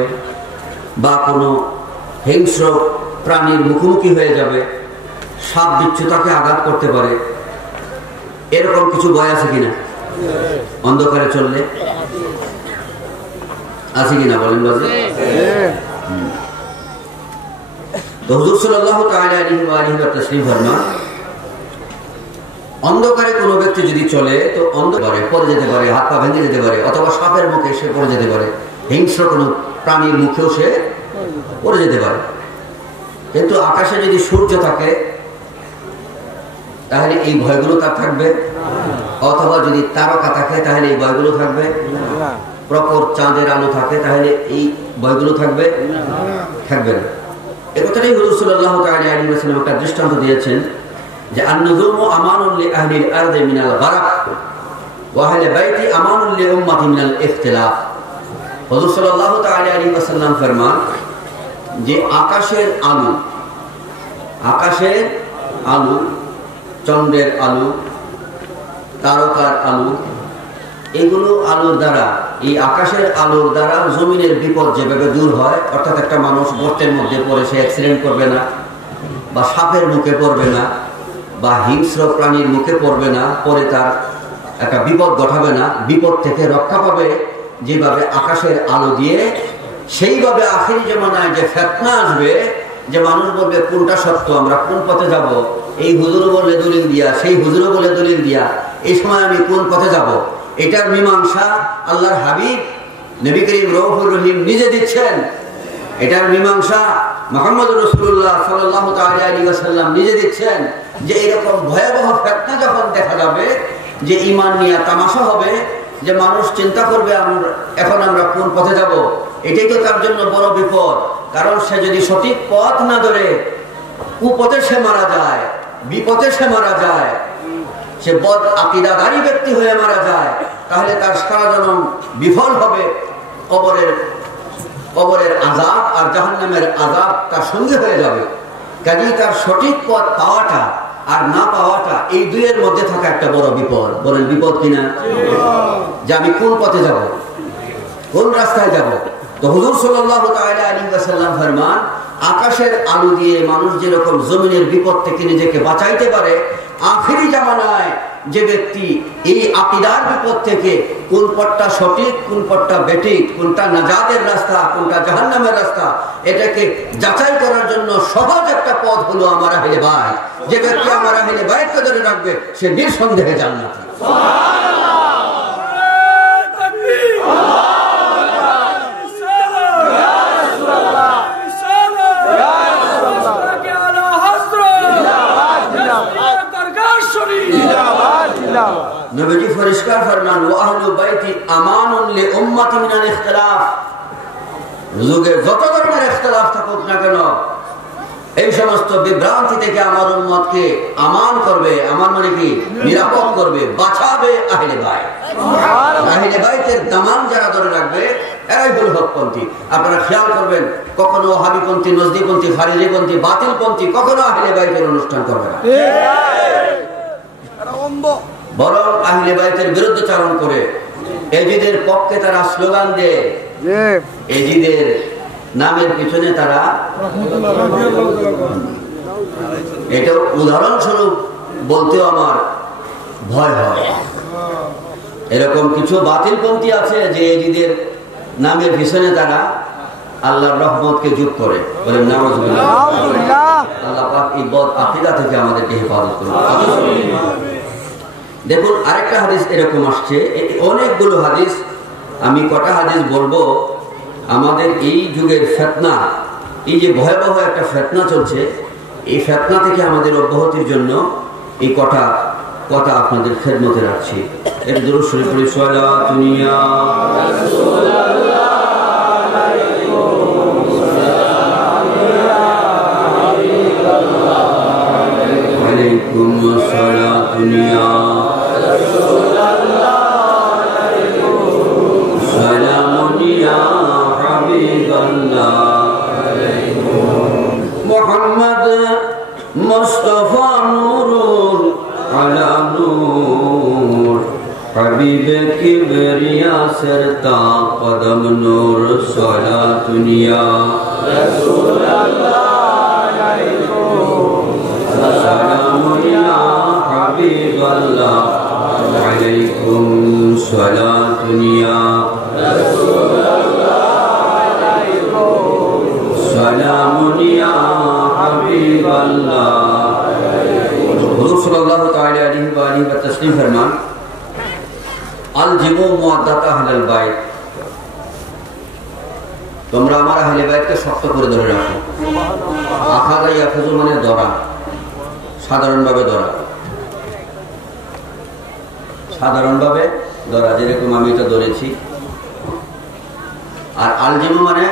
বা কোনো হিংস্র প্রাণীর মুখোমুখি হয়ে যাবে, সাপ বিচ্ছু তাকে আঘাত করতে পারে। এরকম কিছু ভয় আছে কিনা অন্ধকারে চললে? আছে কিনা বলেন বাজে? তো হুজুর সাল্লাল্লাহু তাআলা আলাইহি ওয়া আলিহি ওয়া তাসলিম ফরমান, অন্ধকারে কোনো ব্যক্তি যদি চলে তো অন্ধকারে পড়ে যেতে পারে, হাত পা ভেঙে যেতে পারে, অথবা সাপের মুখে সে পড়ে যেতে পারে, হিংস্র কোনো প্রাণীর মুখেও সে পড়ে যেতে পারে। কিন্তু আকাশে যদি সূর্য থাকে তাহলে এই ভয়গুলো তার থাকবে, অথবা যদি তারকা থাকে তাহলে এই ভয়গুলো থাকবে, প্রখর চাঁদের আলো থাকে তাহলে এই ভয়গুলো থাকবে থাকবে না। এ কথাটাই হুজুর সাল্লাল্লাহু তাআলা আলাইহি ওয়াসাল্লাম একটা দৃষ্টান্ত দিয়েছেন যে আন-নুজুমু আমানুন লি আহলিল আরদি মিনাল গারাক ওয়া আহলি বাইতি আমানুন লি উম্মতি মিনাল ইখতিলাফ। হুজুর সাল্লাল্লাহু তাআলা আলাইহি ওয়াসাল্লাম ফরমান যে আকাশের আলো, চন্দ্রের আলো, তারকার আলো, এগুলো আলোর দ্বারা, এই আকাশের আলোর দ্বারা জমিনের বিপদ যেভাবে দূর হয়, অর্থাৎ একটা মানুষ গর্তের মধ্যে পড়ে সে অ্যাক্সিডেন্ট করবে না, বা সাপের মুখে পড়বে না, বা হিংস্র প্রাণীর মুখে পড়বে না, পরে তার একটা বিপদ ঘটাবে না, বিপদ থেকে রক্ষা পাবে যেভাবে আকাশের আলো দিয়ে, সেইভাবে আখিরি জামানায় যে ফিতনা আসবে, যে মানুষ বলবে কোনটা সত্য, আমরা কোন পথে যাব, এই হুজুর বলে দলিল দিয়া, সেই হুজুর বলে দলিল দিয়া, এই সময় আমি কোন পথে যাব, এটার মীমাংসা আল্লাহর হাবিব নবী করিম রউফুর রহিম নিজে দিচ্ছেন। এটার মীমাংসা মুহাম্মদুর রাসূলুল্লাহ সাল্লাল্লাহু তাআলা আলাইহি ওয়াসাল্লাম নিজে দিচ্ছেন যে এরকম ভয়াবহ ফিতনা যখন দেখা যাবে, যে ঈমান নিয়ে তামাশা হবে, যে মানুষ চিন্তা করবে এখন আমরা কোন পথে যাব, এটাই তো তার জন্য বড় বিপদ। কারণ সে যদি সঠিক পথ না ধরে কুপথে সে মারা যায়, বিপথে সে মারা যায়, সে বদ আকীদাধারী ব্যক্তি হয়ে মারা যায়, তাহলে তার সারা জনম বিফল হবে। কবরের আযাব আর জাহান্নামের আযাব তার সঙ্গে হয়ে যাবে। কাজেই তার সঠিক পথ পাওয়াটা আর না পাওয়াটা, এই দুইয়ের মধ্যে থাকা একটা বড় বিপদ। বলেন বিপদ কিনা? যে আমি কোন পথে যাব, কোন রাস্তায় যাব। তো হুজুর সাল্লাল্লাহু তাআলা আলাইহি ওয়াসাল্লাম ফরমান, আকাশের আলো দিয়ে মানুষ যেরকম জমিনের বিপদ থেকে নিজেকে বাঁচাইতে পারে, আখিরি জামানায় যে ব্যক্তি এই আকীদার বিপদ থেকে কোন পথটা সঠিক, কোন পথটা বেঠিক, কোনটা নাজাতের রাস্তা, কোনটা জাহান্নামের রাস্তা, এটাকে যাচাই করার জন্য সহজ একটা পথ হলো আমার আহলে বাইত। যে ব্যক্তি আমার আহলে বাইতকে ধরে রাখবে সে নিঃসন্দেহে জান্নাতি। নবীজি পরিষ্কার ফরমান, ওয়া আহলু বাইতি আমানুন লি উম্মতি মিনাল ইখতিলাফ। যুগে যত ধরনের ইখতিলাফ থাকুক না কেন, এই সমস্ত বিভ্রান্তি থেকে আমার উম্মতকে আমান করবে, আমান মানে কি, নিরাপদ করবে, বাঁচাবে আহলে বাইত। আহলে বাইতের দামান যারা ধরে রাখবে এরাই হল হকপন্থী। আপনারা খেয়াল করবেন, কখনো ওয়াহাবিপন্থী, নজদীপন্থী, খারিজিপন্থী, বাতিলপন্থী কখনো আহলে বাইতের অনুষ্ঠান করবে না, বরং আহলে বাইতের বিরুদ্ধে চালন করে এজিদের পক্ষে তারা স্লোগান দেয়, এজিদের নামের পিছনে তারা, এটা উদাহরণস্বরূপ বলতেও আমার ভয় হয়। এরকম কিছু বাতিলপন্থী আছে যে এজিদের নামের পিছনে তারা আল্লাহর রহমতকে যোগ করে। বলেন নাউযুবিল্লাহ। আল্লাহ পাক এই বদ আকীদা থেকে আমাদেরকে হেফাজত করুন। দেখুন আরেকটা হাদিস এরকম আসছে, অনেকগুলো হাদিস, আমি কটা হাদিস বলবো। আমাদের এই যুগের ফিতনা, এই যে ভয়াবহ একটা ফিতনা চলছে, এই ফিতনা থেকে আমাদের অব্যাহতির জন্য এই কটা কথা আপনাদের খেদমতে রাখছি। এর দুরূদ শরীফ পড়ি, সালাতুন ইয়া রাসূলুল্লাহ আলাইকুম সালাতুন ইয়া মোহাম্মদ মুস্তাফা নূরুন আলা নূর হাবিব কিবরিয়া সরতা কদম নূর সালাতুনিয়া রাসূলুল্লাহ আলাইকুম সালামুনিয়া হাবিবাল্লাহ আলাইকুম সালাতুনিয়া রাসূলুল্লাহ আলাইকুম সালামুনিয়া হাবিবাল্লাহ হুজুর সাল্লাল্লাহু তাআলা আলাইহি ওয়া আলিহি ওয়া তাসলিম ফরমান আল জিমু মুআদ্দাতা আহলুল বাইত তোমরা আমার আহলে বাইতকে শক্ত করে ধরে রাখো আখাযা ইয়াখুযু মানে ধরা সাধারণভাবে ধরা যেরকম আমি এটা ধরেছি আর আল জিমু মানে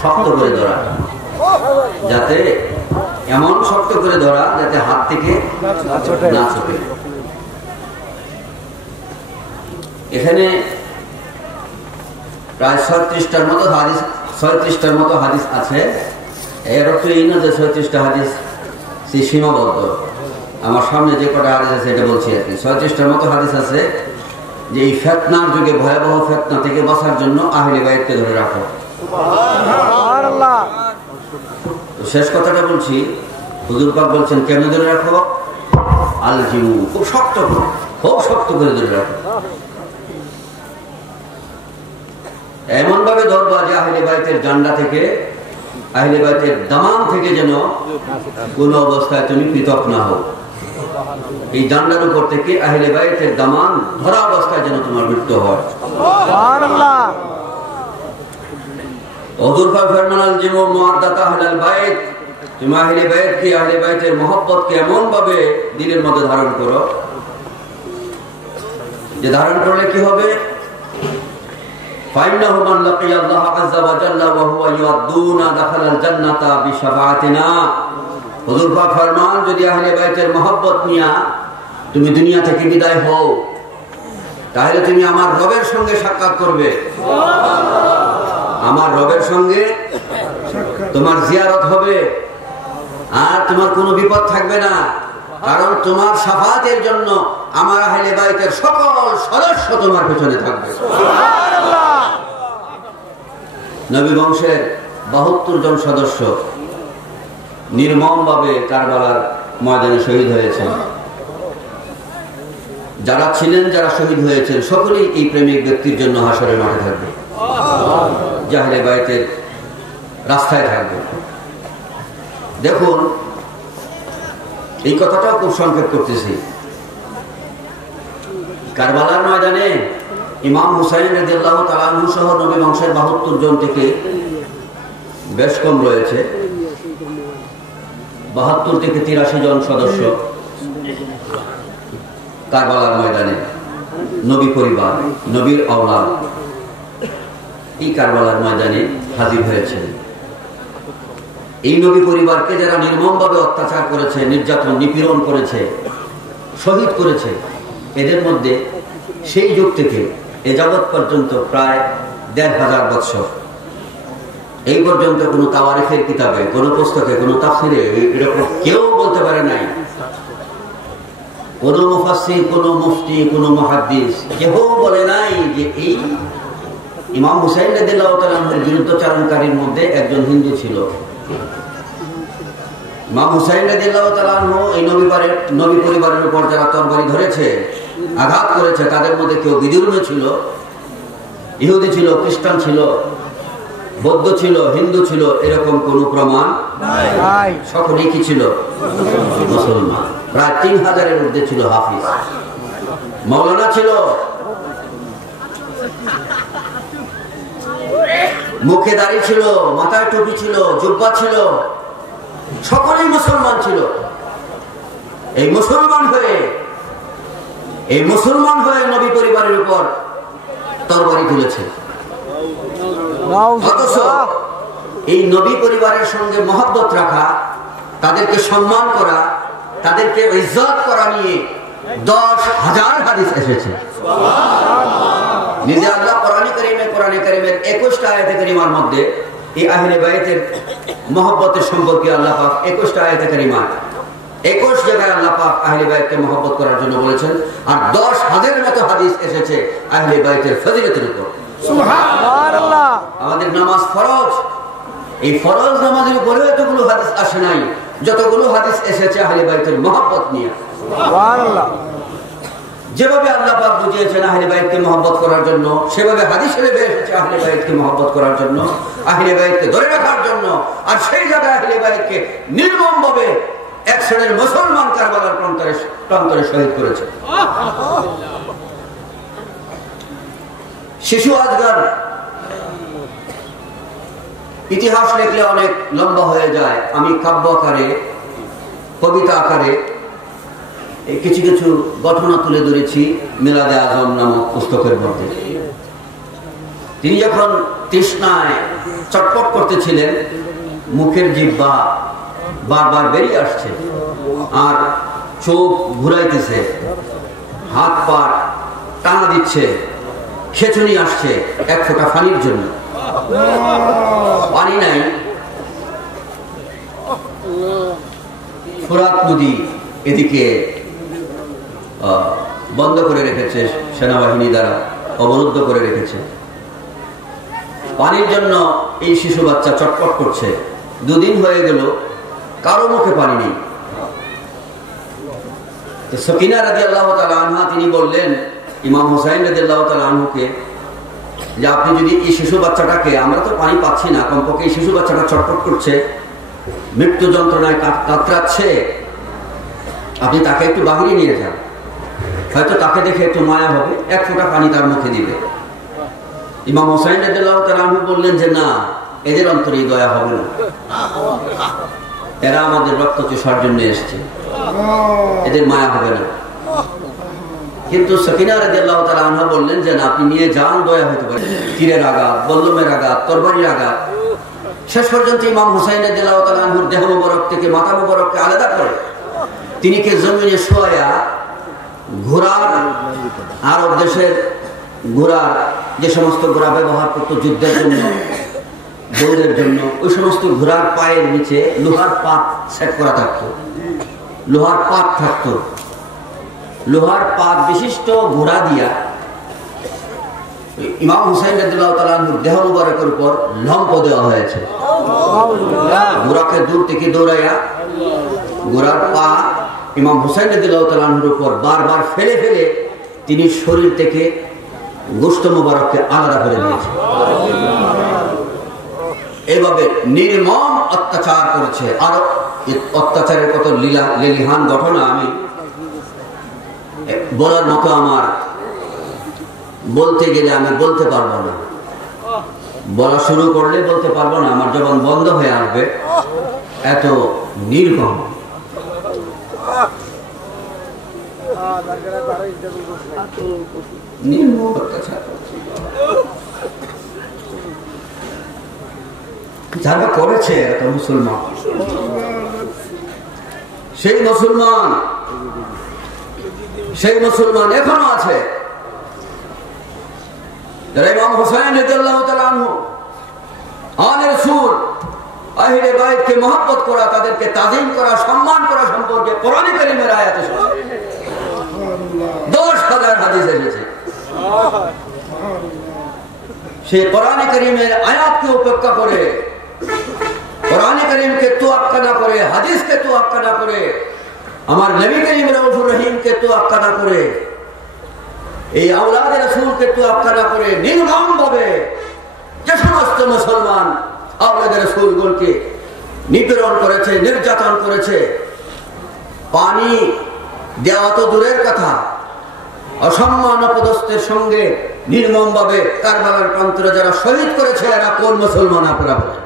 শক্ত করে ধরা যাতে এমন শক্ত করে ধরা যাতে হাত থেকে না ছুটে এখানে প্রায় 36টার মতো হাদিস আছে এর অর্থ এই না যে 36টা হাদিস সীমাবদ্ধ আমার সামনে যে কটা হাদিস আছে এটা বলছি আর কি 36টার মতো হাদিস আছে যে এই ফিতনার যুগে ভয়াবহ ফিতনা থেকে বাঁচার জন্য আহলে বাইতকে ধরে রাখো সুবহানাল্লাহ শেষ কথাটা বলছি হুজুর পাক বলছেন কেমন ধরে রাখো আল জিমু খুব শক্ত করে ধরে রাখো এমন ভাবে ধরবা যে আহলে বাইতের জান্ডা থেকে আহলে বাইতের দামান থেকে যেন কোন অবস্থায় তুমি পৃথক না হও এই জান্ডার উপর থেকে আহলে বাইতের দামান ধরা অবস্থায় যেন তোমার মৃত্যু হয় সুবহানাল্লাহ হুজুর পাক ফরমান আল জিমু মুআদ্দাতা আহলুল বাইত তুমি আহলে বাইতের মহব্বতকে এমন ভাবে দিলের মধ্যে ধারণ করো যে ধারণ করলে কি হবে فإنه من لقي الله عز وجل وهو يؤدون دخل الجنة بشفاعتنا হুজুর পাক ফরমান যদি আহলে বাইতের মহব্বত নিয়া তুমি দুনিয়া থেকে বিদায় হও তাহলে তুমি আমার রবের সঙ্গে সাক্ষাৎ করবে আমার রবের সঙ্গে তোমার জিয়ারত হবে আর তোমার কোনো বিপদ থাকবে না কারণ তোমার শাফাতের জন্য আমার আহলে বাইতের সকল সদস্য তোমার পেছনে থাকবে সুবহানাল্লাহ নবী বংশের 72 জন সদস্য নির্মমভাবে কারবালার ময়দানে শহীদ হয়েছেন যারা শহীদ হয়েছেন সকলেই এই প্রেমিক ব্যক্তির জন্য হাসরের মাঠে থাকবে আহলে বাইতের রাস্তায় থাকবে দেখুন এই কথাটাও খুব সংক্ষেপ করতেছি কারবালার ময়দানে ইমাম হুসাইন রাদিয়াল্লাহু তাআলা আনহু সহ নবী বংশের 72 জন থেকে বেশ কম রয়েছে 72 থেকে 83 জন সদস্য কারবালার ময়দানে নবী পরিবার নবীর আওলাদ এই কারবালার ময়দানে হাজির হয়েছে এই নবী পরিবারকে যারা নির্মমভাবে অত্যাচার করেছে নির্যাতন নিপীড়ন করেছে শহীদ করেছে এদের মধ্যে সেই যুগ থেকে এ যাবৎ পর্যন্ত প্রায় ১৫০০ বছর এই পর্যন্ত কোনো তাওয়ারিখের কিতাবে কোনো পুস্তকে কোনো তাফসিরে এরকম কেউ বলতে পারে নাই কোনো মুফাসসির কোনো মুফতি কোনো মুহাদ্দিস কেউ বলে নাই যে এই ইমাম হুসাইন রাদিয়াল্লাহু তাআলা আনহুর বিরুদ্ধচারণকারীর মধ্যে একজন হিন্দু ছিল ইমাম হুসাইন রাদিয়াল্লাহু তাআলা আনহু এই নবী পরিবারের উপর যারা তরবারি ধরেছে আঘাত করেছে তাদের মধ্যে কেউ বিধর্মী ছিল ইহুদি ছিল খ্রিস্টান ছিল বৌদ্ধ ছিল হিন্দু ছিল এরকম কোন প্রমাণ নাই সকলেই কি ছিল মুসলমান প্রায় ৩০০০-এর ঊর্ধ্বে ছিল হাফিজ মাওলানা ছিল মুখে দাড়ি ছিল মাথায় টুপি ছিল জুব্বা ছিল সকলেই মুসলমান ছিল এই মুসলমান হয়ে নবী পরিবারের উপর তরবারি তুলেছে অথচ এই নবী পরিবারের সঙ্গে মহব্বত রাখা তাদেরকে সম্মান করা তাদেরকে ইজ্জত করা নিয়ে ১০,০০০ হাদিস এসেছে নিজে আল্লাহ কোরআনে কারীমের ২১টা আয়াতে কারীমার মধ্যে এই আহলে বাইতের মহব্বতের সম্পর্কে আল্লাহ পাক 21টা আয়াতে কারিমা 21 জায়গায় আল্লাহ পাক আহলে বাইতকে মহব্বত করার জন্য বলেছেন, আর 10,000-এর মতো হাদিস এসেছে আহলে বাইতের ফজিলতের উপর। সুবহানাল্লাহ। আমাদের নামাজ ফরজ, এই ফরজ নামাজের উপরে এতগুলো হাদিস আসে নাই যতগুলো হাদিস এসেছে আহলে বাইতের মহব্বত নিয়ে। সুবহানাল্লাহ। যেভাবে আল্লাহ পাক বুঝিয়েছেন আহলে বাইতকে মহব্বত করার জন্য, সেভাবে হাদিস শরীফে এসেছে আহলে বাইতকে মহব্বত করার জন্য, আহলে বাইতকে ধরে রাখার জন্য। আর সেই জায়গায় আহলে বাইতকে নির্মমভাবে এক শ্রেণীর মুসলমান কারবালার প্রান্তরে শহীদ করেছে। শিশু আজগার ইতিহাস লিখলে অনেক লম্বা হয়ে যায়। আমি কাব্য আকারে, কবিতা আকারে কিছু কিছু ঘটনা তুলে ধরেছি মিলাদে আজম নামক পুস্তকের মধ্যে। তিনি যখন তৃষ্ণায় চটপট করতেছিলেন, মুখের জিহ্বা বারবার বেরিয়ে আসছে, আর চোখ ঘুরাইতেছে, হাত পা টানা দিচ্ছে, খেচুনি আসছে এক ফোঁটা পানির জন্য। পানি নাই, ফোরাত নদী এদিকে বন্ধ করে রেখেছে সেনাবাহিনী দ্বারা, অবরুদ্ধ করে রেখেছে। পানির জন্য এই শিশু বাচ্চা চটপট করছে। 2 দিন হয়ে গেল, কারো মুখে পানি নেই। সকিনা রাদিয়াল্লাহু তাআলা আনহা তিনি বললেন ইমাম হুসাইন রাদিয়াল্লাহু তাআলা আনহুকে যে আপনি যদি এই শিশু বাচ্চাটাকে, আমরা তো পানি পাচ্ছি না, কমপক্ষে এই শিশু বাচ্চাটা চটপট করছে, মৃত্যু যন্ত্রণায় কাতরাচ্ছে, আপনি তাকে একটু বাহিরে নিয়ে যান, হয়তো তাকে দেখে একটু মায়া হবে, এক ফোঁটা পানি তার মুখে দিবে। ইমাম হুসাইন রাদিয়াল্লাহু তাআলা আনহু বললেন যে না, এদের অন্তরে দয়া হবে না, এরা আমাদের রক্ত চুষার জন্য এসছে, এদের মায়া হবে না। কিন্তু সকিনা রাদিয়াল্লাহু তাআলা আনহা বললেন যে না, আপনি নিয়ে যান, দয়া হতে পারে। তীরের আঘাত, বল্লমের আঘাত, তরবারির আঘাত, শেষ পর্যন্ত ইমাম হুসাইন রাদিয়াল্লাহু তাআলা আনহুর দেহ মুবারক থেকে মাথা মুবারককে আলাদা করে তিনি কে জমিনে শোয়া ঘোড়ার, আরব দেশের ঘোড়ার, যে সমস্ত ঘোড়া ব্যবহার করতো যুদ্ধের জন্য, দৌড়ের জন্য, ওই সমস্ত ঘোড়ার পায়ের নিচে লোহার পাত সেট করা থাকতো, লোহার পাত থাকতো। লোহার পাত বিশিষ্ট ঘোড়া দিয়া ইমাম হুসাইন রাদিয়াল্লাহু তাআলা আনহুর দেহ মুবারকের উপর লম্প দেওয়া হয়েছে। ঘোড়াকে দূর থেকে দৌড়াইয়া ঘোড়ার পা ইমাম হুসাইন রাদিয়াল্লাহু তাআলা আনহুর উপর বারবার ফেলে ফেলে তিনি শরীর থেকে গোশত মুবারককে আলাদা করে দিয়েছে। এভাবে নির্মম অত্যাচার করেছে। আর অত্যাচারের কত লীলাহান ঘটনা আমি বলার মতো আমার, বলতে গেলে আমি বলতে পারবো না, বলা শুরু করলে বলতে পারবো না, আমার জবান বন্ধ হয়ে আসবে, এত নির্মম। নির্মম অত্যাচার যারা করেছে এত মুসলমান, সেই মুসলমান এখনো আছে যারা ইমাম হুসাইন রাদিয়াল্লাহু তাআলা আনহু, আলে রাসূল, আহলে বাইতকে মহব্বত করা, তাদেরকে তাজিম করা, সম্মান করা সম্পর্কে কোরআন কারীমের আয়াত এসেছে, 10,000 হাদিস এসেছে। সেই কোরআন কারীমের আয়াতকে উপেক্ষা করে, কোরআন কারীমকে তোয়াক্কা না করে, হাদিসকে তোয়াক্কা না করে, আমার নবী করিম রাউফুর রহিমকে তোয়াক্কা না করে, এই আওলাদে রাসূলকে তোয়াক্কা না করে নির্মম ভাবে যে সমস্ত মুসলমান আওলাদে রাসূলগণকে নিপীড়ন করেছে, নির্যাতন করেছে, পানি দেওয়া তো দূরের কথা, অসম্মান অপদস্থের সঙ্গে নির্মম ভাবে কারবালার প্রান্তরে যারা শহীদ করেছে, এরা কোন মুসলমান আপনারা বলেন?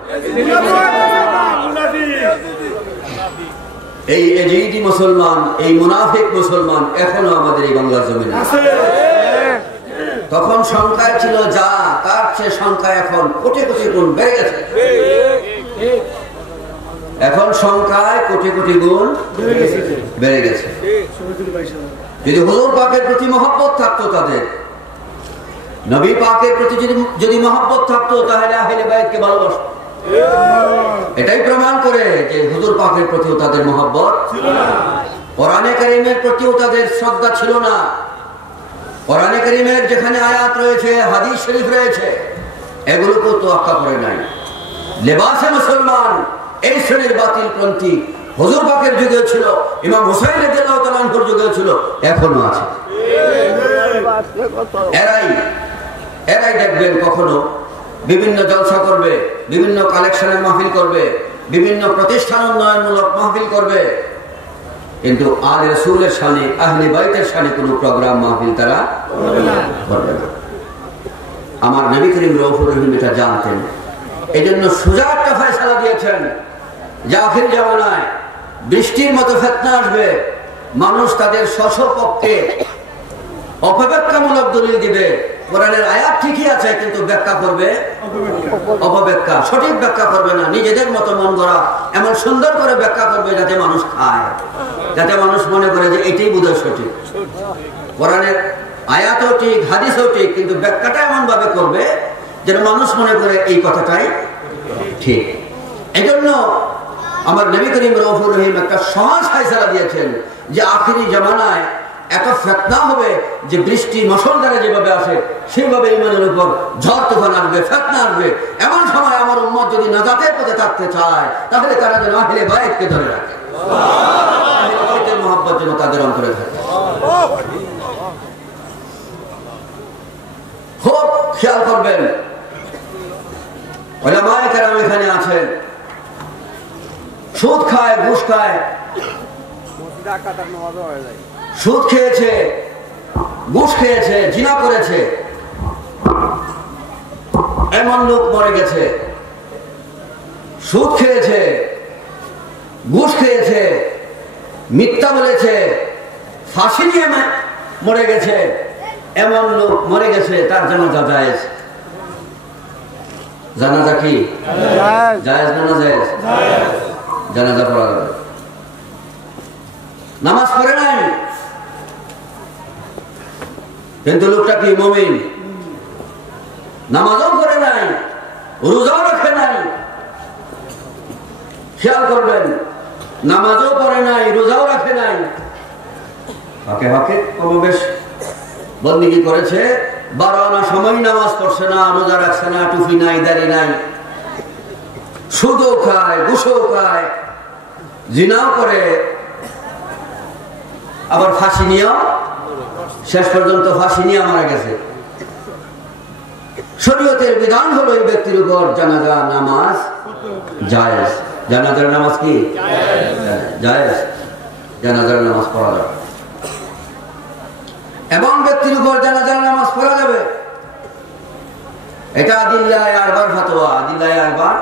এই এজিদি মুসলমান, এই মুনাফিক মুসলমান এখনো আমাদের এই বাংলার জমিনে আছে। তখন সংখ্যায় ছিল যা, তার চেয়ে সংখ্যা এখন কোটি কোটি গুণ বেড়ে গেছে। এখন সংখ্যায় কোটি কোটি গুণ বেড়ে গেছে। যদি হুজুর পাকের প্রতি মহব্বত থাকতো, তাদের নবী পাকের প্রতি যদি মহব্বত থাকতো, তাহলে আহলে বাইতকে ভালোবাসতো। এটাই প্রমাণ করে যে হুজুর পাকের প্রতিও তাদের মহব্বত ছিল না, কোরআনে কারীমের প্রতিও তাদের শ্রদ্ধা ছিল না। কোরআনে কারীমের যেখানে আয়াত রয়েছে, হাদিস শরীফ রয়েছে, এগুলোকেও তোয়াক্কা করে নাই। লেবাসে মুসলমান এই শ্রেণীর বাতিলপন্থী হুজুর পাকের যুগে ছিল, ইমাম হুসাইন রাদিয়াল্লাহু তাআলা আনহুর যুগে ছিল, এখনো আছে। এরাই দেখবেন কখনো বিভিন্ন জলসা করবে, বিভিন্ন কালেকশনের মাহফিল করবে, বিভিন্ন প্রতিষ্ঠান উন্নয়নমূলক মাহফিল করবে, কিন্তু আলে রাসূলের শানে, আহলে বাইতের শানে কোনো প্রোগ্রাম মাহফিল তারা করবে না। আমার নবী করিম রউফুর রহিম এটা জানতেন, এই জন্য সোজা একটা ফয়সালা দিয়েছেন যে আখির জামানায় বৃষ্টির মতো ফিতনা আসবে, মানুষ তাদের স্বপক্ষে অপব্যাখ্যামূলক দলিল দিবে। কোরআনের আয়াত ঠিকই আছে, কিন্তু ব্যাখ্যা করবে অপব্যাখ্যা, সঠিক ব্যাখ্যা করবে না, নিজেদের মতো মন গড়া এমন সুন্দর করে ব্যাখ্যা করবে যাতে মানুষ খায়, যাতে মানুষ মনে করে যে এটাই বোধহয় সঠিক। কোরআনের আয়াতও ঠিক, হাদিসও ঠিক, কিন্তু ব্যাখ্যাটা এমন ভাবে করবে যেন মানুষ মনে করে এই কথাটাই ঠিক। এই জন্য আমার নবী করিম রউফুর রহিম একটা সহজ ফয়সালা দিয়েছেন যে আখিরি জামানায় এত ফিতনা হবে যে বৃষ্টি মুষলধারে যেভাবে আসে সেইভাবে ঈমানের উপর ঝড় তুফান আসবে, ফিতনা আসবে। এমন সময় আমার উম্মত যদি নাজাতের পথে থাকতে চায়, তাহলে তারা যেন আহলে বাইতকে ধরে রাখে, আহলে বাইতের মহব্বত যেন তাদের অন্তরে থাকে। খুব খেয়াল করবেন, উলামায়ে কেরাম এখানে আছেন, সুদ খায়, ঘুষ খায়, সুদ খেয়েছে, ঘুষ খেয়েছে, জিনা করেছে, এমন লোক মরে গেছে। সুদ খেয়েছে, ঘুষ খেয়েছে, মিথ্যা বলেছে, ফাঁসি নিয়ে মরে গেছে, এমন লোক মরে গেছে, তার জানাজা জায়েজ। জানাজা কি জায়েজ না নাজায়েজ? জানাজা পড়া যাবে। নামাজ পড়ে নাই, কিন্তু লোকটা কি মুমিন, নামাজও পড়ে নাই, রোজাও রাখে নাই। খেয়াল করবেন, নামাজও পড়ে নাই, রোজাও রাখে নাই, হাকে হাকে কমবেশ বন্দেগী করেছে, 12 আনা সময় নামাজ পড়ছে না, রোজা রাখছে না, টুপি নাই, দাড়ি নাই, সুদও খায়, ঘুষও খায়, জিনাও করে, আবার ফাঁসি নিয়েও শেষ পর্যন্ত ফাঁসি নিয়ে মারা গেছে। শরীয়তের বিধান হলো এই ব্যক্তির উপর জানাজা নামাজ জায়েজ। জানাজার নামাজ কি জায়েজ? জানাজার নামাজ পড়া যাবে, এবং ব্যক্তির উপর জানাজার নামাজ পড়া যাবে। এটা আদিল্লায়ে আরবার ফতোয়া, আদিল্লায়ে আরবার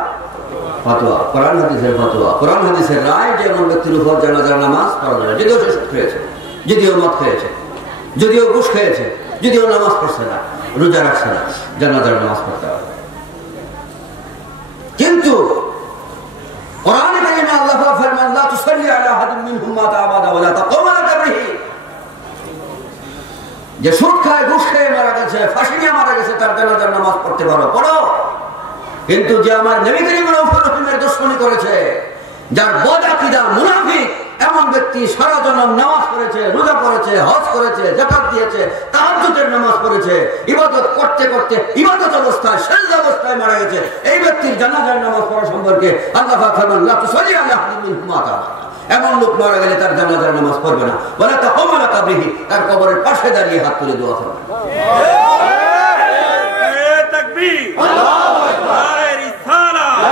ফতোয়া, কোরআন হাদিসের ফতোয়া, কোরআন হাদিসের রায় যে এমন ব্যক্তির উপর জানাজার নামাজ পড়া যাবে। যদিও সে সুদ খেয়েছে, যদিও মদ খেয়েছে, যদিও ঘুষ খেয়েছে, যদিও নামাজ পড়ছে না, রোজা রাখছে না, জানাজার নামাজ পড়তে হবে। কিন্তু কোরআনে কারীমে আল্লাহ পাক ফরমান, লা তুসাল্লি আলা আহাদিন মিনহুম মাতা আবাদা ওয়া লা তাকুম আলা কবরিহি। যে সুদ খায়, ঘুষ খেয়ে মারা গেছে, ফাঁসি নিয়ে মারা গেছে, তার জানাজার নামাজ পড়তে পারো, পড়ো। কিন্তু যে আমার নবী করিম রউফুর রহিমের দুশমনি করেছে, যার বদ আকীদা, মুনাফিক, এমন ব্যক্তি সারা জনম নামাজ পড়েছে, রোজা করেছে, হজ করেছে, যাকাত দিয়েছে, তাহাজ্জুদের নামাজ পড়েছে, ইবাদত করতে করতে ইবাদত অবস্থায়, সেজদা অবস্থায় মারা গেছে, এই ব্যক্তির জানাজার নামাজ পড়া সম্পর্কে আল্লাহ পাক ফরমান, লা তুসাল্লি আলা আহাদিন মিনহুম মাতা আবাদা। এমন লোক মারা গেলে তার জানাজার নামাজ পড়বে না, ওয়ালা তাকুম আলা কবরিহি, তার কবরের পাশে দাঁড়িয়ে হাত তুলে দোয়া করবে। তাকবীর, আল্লাহু আকবার, রিসালাত,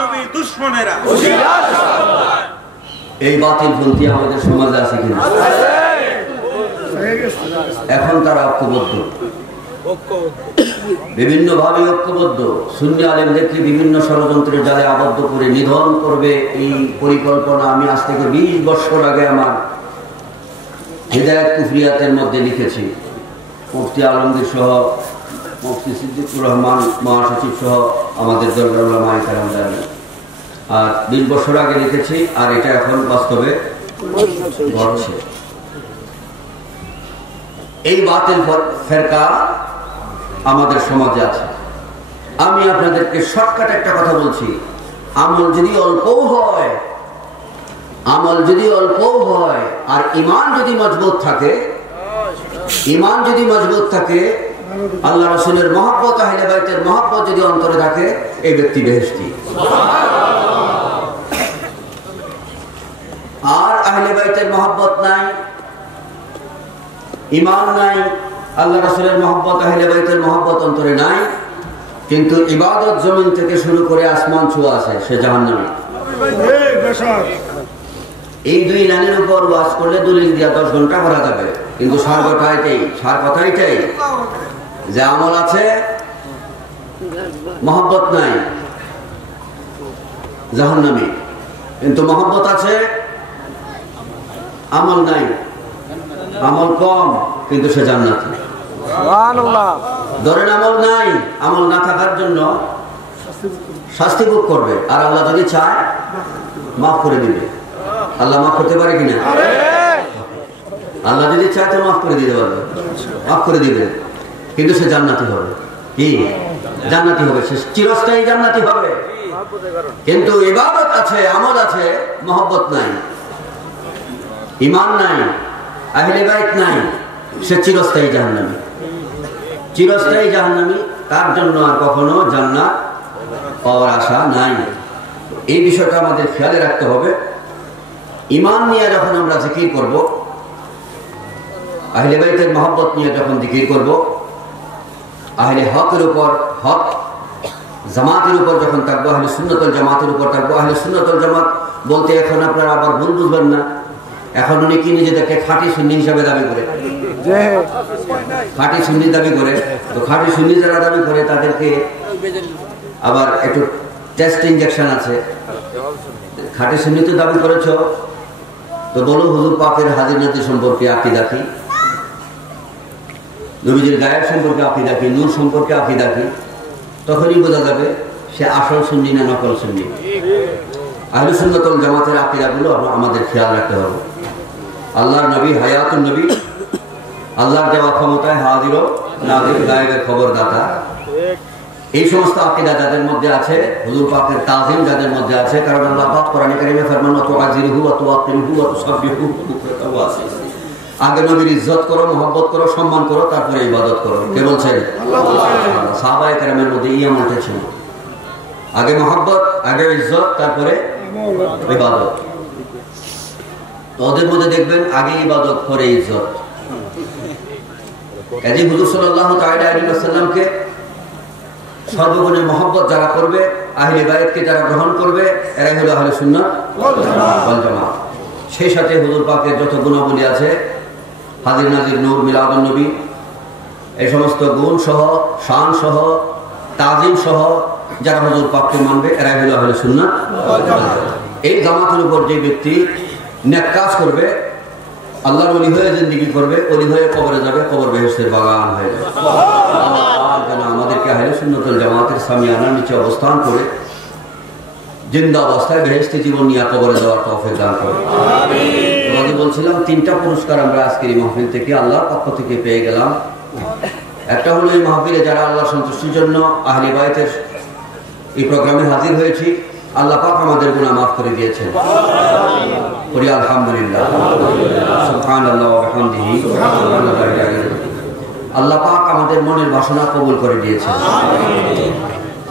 নবী দুশমনেরা হুশিয়ার। এই বাতিল পন্থী আমাদের সমাজে আছে কিনা? এখন তারা ঐক্যবদ্ধ, বিভিন্ন ভাবে ঐক্যবদ্ধ। সুন্নি আলেমদেরকে বিভিন্ন ষড়যন্ত্রের জালে আবদ্ধ করে নিধন করবে, এই পরিকল্পনা আমি আজ থেকে 20 বছর আগে আমার হিদায়াত কুফরিয়াতের মধ্যে লিখেছি। মুফতি আলমগীর সহ, মুফতি সিদ্দিকুর রহমান মহাসচিব সহ আমাদের দরবার উলামায়ে কেরাম জানেন। আর 20 বছর আগে লিখেছি, আর এটা এখন বাস্তবে ঘটছে। এই বাতিল ফেরকা আমাদের সমাজে আছে। আমি আপনাদেরকে শর্টকাট একটা কথা বলছি, আমল যদি অল্পও হয় আর ঈমান যদি মজবুত থাকে, আল্লাহ রাসূলের মহব্বত, আহলে বাইতের মহব্বত যদি অন্তরে থাকে, এই ব্যক্তি বেহেশতি। আর আহলে বাইতের মহব্বত নাই, ঈমান নাই, আল্লাহ রাসূলের মহব্বত, আহলে বাইতের মহব্বত অন্তরে নাই, কিন্তু ইবাদত জমিন থেকে শুরু করে আসমান ছোঁয়া আছে, সে জাহান্নামী। এই দুই লাইনের উপর ওয়াজ করলে দলিল দিয়া 10 ঘন্টা ভরা যাবে, কিন্তু সার কথা এটাই যে আমল আছে, মহব্বত নাই, জাহান্নামী। কিন্তু মহব্বত আছে, আমল নাই, আমল কম, কিন্তু সে জান্নাতি। ধরেন আমল নাই, আমল না থাকার জন্য শাস্তি ভোগ করবে, আর আল্লাহ যদি চায় মাফ করে দিবে। আল্লাহ মাফ করতে পারে কিনা? আল্লাহ যদি চায় তো মাফ করে দিতে পারবে, মাফ করে দিবে, কিন্তু সে জান্নাতি হবে। কি জান্নাতি হবে? সে চিরস্থায়ী জান্নাতি হবে। কিন্তু ইবাদত আছে, আমল আছে, মহব্বত নাই, ঈমান নাই, আহলে বাইত নাই, সে চিরস্থায়ী জাহান্নামী। চিরস্থায়ী জাহান্নামী, তার জন্য আর কখনো জান্নাত পাওয়ার আশা নাই। এই বিষয়টা আমাদের খেয়ালে রাখতে হবে। ঈমান নিয়ে যখন আমরা জিকির করব, আহলে বাইতের মহব্বত নিয়ে যখন জিকির করব, আহলে হকের উপর, হক জামাতের উপর যখন থাকবো, আহলে সুন্নাত ওয়াল জামাতের উপর থাকবো। আহলে সুন্নাত ওয়াল জামাত বলতে এখন আপনারা আবার ভুল বুঝবেন না, এখন উনি কি নিজেদেরকে খাঁটি সুন্নি হিসাবে দাবি করে, খাঁটি সুন্নি দাবি করে। তো খাঁটি সুন্নি যারা দাবি করে তাদেরকে আবার একটু টেস্ট ইনজেকশন আছে। খাঁটি সুন্নি তো দাবি করেছ, তো বলো হুজুর পাকের হাজির নাজির সম্পর্কে আকীদা কি, নবীজির গায়েব সম্পর্কে আকীদা কি, নূর সম্পর্কে আকীদা কি, তখনই বোঝা যাবে সে আসল সুন্নি না নকল সুন্নি। আহলে সুন্নাত ওয়াল জামাতের আকীদাগুলো আমাদের খেয়াল রাখতে হবে। আল্লাহর নবী হায়াতুন নবী, আল্লাহর দেওয়া ক্ষমতায় হাজির ও নাজির, গায়েবের খবরদাতা। এই সমস্ত আকীদা যাদের মধ্যে আছে, হুজুর পাকের তাজিম যাদের মধ্যে আছে, কারণ আল্লাহ পাক কোরআনে কারীমে ফরমান ওয়া তুআযিরুহু ওয়া তুওয়াক্কিরুহু ওয়া তুসাব্বিহুহু বুকরাতাও আছে। আগে নবীর ইজ্জত করো, মহব্বত করো, সম্মান করো, তারপরে ইবাদত করো। কে বলছেন? আল্লাহ। সাহাবায়ে কেরামের মধ্যে এই আমলটা ছিল, আগে মহব্বত, আগে ইজ্জত, তারপরে ইবাদত। তো ওদের মধ্যে দেখবেন আগে ইবাদত, পরে ইজ্জত। কাজী হুজুর সাল্লাল্লাহু তাআলা আলাইহি ওয়াসাল্লামকে সর্বগুণে মহব্বত যারা করবে, আহলে বাইতকে যারা গ্রহণ করবে, এরাই হলো আহলে সুন্নাত ওয়াল জামাত। সেই সাথে হুজুর পাকের যত গুণাবলী আছে, হাজির নাজির, নূর, মিলাদুন নবী, এই সমস্ত গুণ সহ, শান সহ, তাজিম সহ যারা হুজুর পাককে মানবে, এরাই হলো আহলে সুন্নাত ওয়াল জামাত। এই জামাতের উপর যে ব্যক্তি নেক কাজ করবে, আল্লাহর ওলি হয়ে জিন্দেগি করবে, ওলি হয়ে কবরে যাবে, কবর বেহেশতের বাগান হয়ে যাবে। আর যেন আমাদেরকে আহলে সুন্নাত ওয়াল জামাতের সামিয়ানার নিচে অবস্থান করে জিন্দা অবস্থায় বেহেশতি জীবন নিয়ে কবরে যাওয়ার তৌফিক দান করুন। আমি বলছিলাম 3টা পুরস্কার আমরা আজকের এই মাহফিল থেকে, আল্লাহর পক্ষ থেকে পেয়ে গেলাম। একটা হলো এই মাহফিলে যারা আল্লাহর সন্তুষ্টির জন্য আহলে বাইতের এই প্রোগ্রামে হাজির হয়েছি, আল্লাহ পাক আমাদের গুনাহ মাফ করে দিয়েছেন। বলি আলহামদুলিল্লাহ, সুবহানাল্লাহ ওয়া বিহামদিহি, আল্লাহ পাক আমাদের মনের বাসনা কবুল করে দিয়েছেন।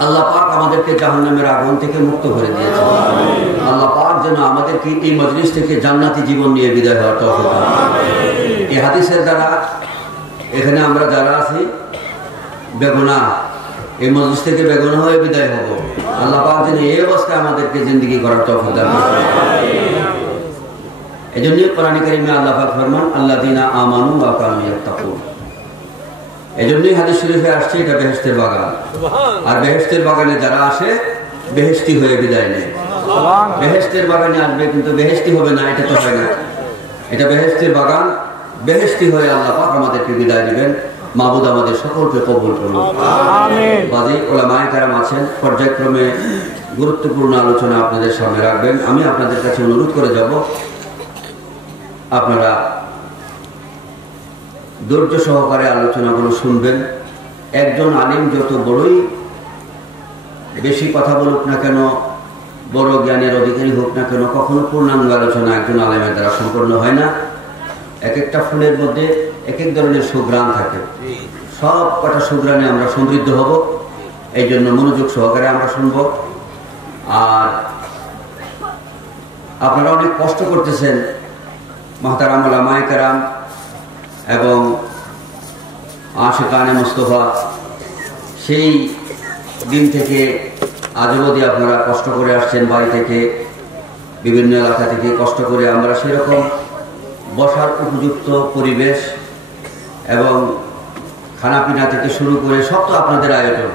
আল্লাহ পাক আমাদেরকে জাহান্নামের আগুন থেকে মুক্ত করে দিয়েছেন। আল্লাহ পাক যেন আমাদেরকে এই মজলিস থেকে জান্নাতি জীবন নিয়ে বিদায় হওয়ার তৌফিক দান করেন। এই হাদিসের দ্বারা এখানে আমরা যারা আছি বেগুনাহ, এই মজলিস থেকে বেগুনাহ হয়ে বিদায় হব। আল্লাহ পাক যেন এই অবস্থায় আমাদেরকে জিন্দেগি করার তৌফিক দান করেন। এজন্যই কোরআনে কারীমে আল্লাহ পাক ফরমান আল্লাযীনা আমানু ওয়া কানু ইয়াত্তাকুন। এজন্যই হাদিস শরীফে আসছে এটা বেহেশতের বাগান। আর বেহেশতের বাগানে যারা আসে বেহেশতি হয়ে বিদায় নেয়। বেহেশতের বাগানে আসবে কিন্তু বেহেশতি হবে না, এটা তো হয় না। এটা বেহেশতের বাগান, বেহেশতি হয়ে আল্লাহ পাক আমাদেরকে বিদায় দিবেন। মাবুদ আমাদের সকলকে কবুল করুন, আমিন। বাজি উলামায়ে কেরাম আছেন, পর্যায়ক্রমে গুরুত্বপূর্ণ আলোচনা আপনাদের সামনে রাখবেন। আমি আপনাদের কাছে অনুরোধ করে যাব, আপনারা ধৈর্য সহকারে আলোচনাগুলো শুনবেন। একজন আলিম যত বড়ই বেশি কথা বলুক না কেন, বড় জ্ঞানের অধিকারী হোক না কেন, কখনো পূর্ণাঙ্গ আলোচনা একজন আলেমের দ্বারা সম্পন্ন হয় না। এক একটা ফুলের মধ্যে এক এক ধরনের সুঘ্রাণ থাকে, সব কটা সুঘ্রাণে আমরা সমৃদ্ধ হব। এই জন্য মনোযোগ সহকারে আমরা শুনব। আর আপনারা অনেক কষ্ট করতেছেন, মুহতারাম উলামায়ে কেরাম এবং আশিকানে মুস্তাফা, সেই দিন থেকে আজ অবধি আপনারা কষ্ট করে আসছেন, বাড়ি থেকে বিভিন্ন এলাকা থেকে কষ্ট করে। আমরা সেরকম বসার উপযুক্ত পরিবেশ এবং খানাপিনা থেকে শুরু করে সব তো আপনাদের আয়োজন,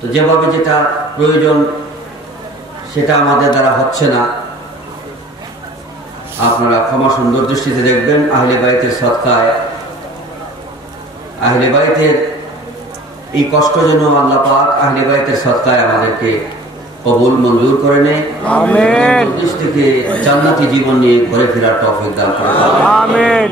তো যেভাবে যেটা প্রয়োজন সেটা আমাদের দ্বারা হচ্ছে না। আপনারা ক্ষমা সুন্দর দৃষ্টিতে দেখবেন। আহলে বাইতের সদকায়, আহলে বাইতের এই কষ্ট যেন আল্লাহ পাক আহলে বাইতের সদকায় আমাদেরকে কবুল মঞ্জুর করে নেয়। আমিন। থেকে জান্নাতি জীবন নিয়ে ঘরে ফেরার তৌফিক দান করেন। আমিন।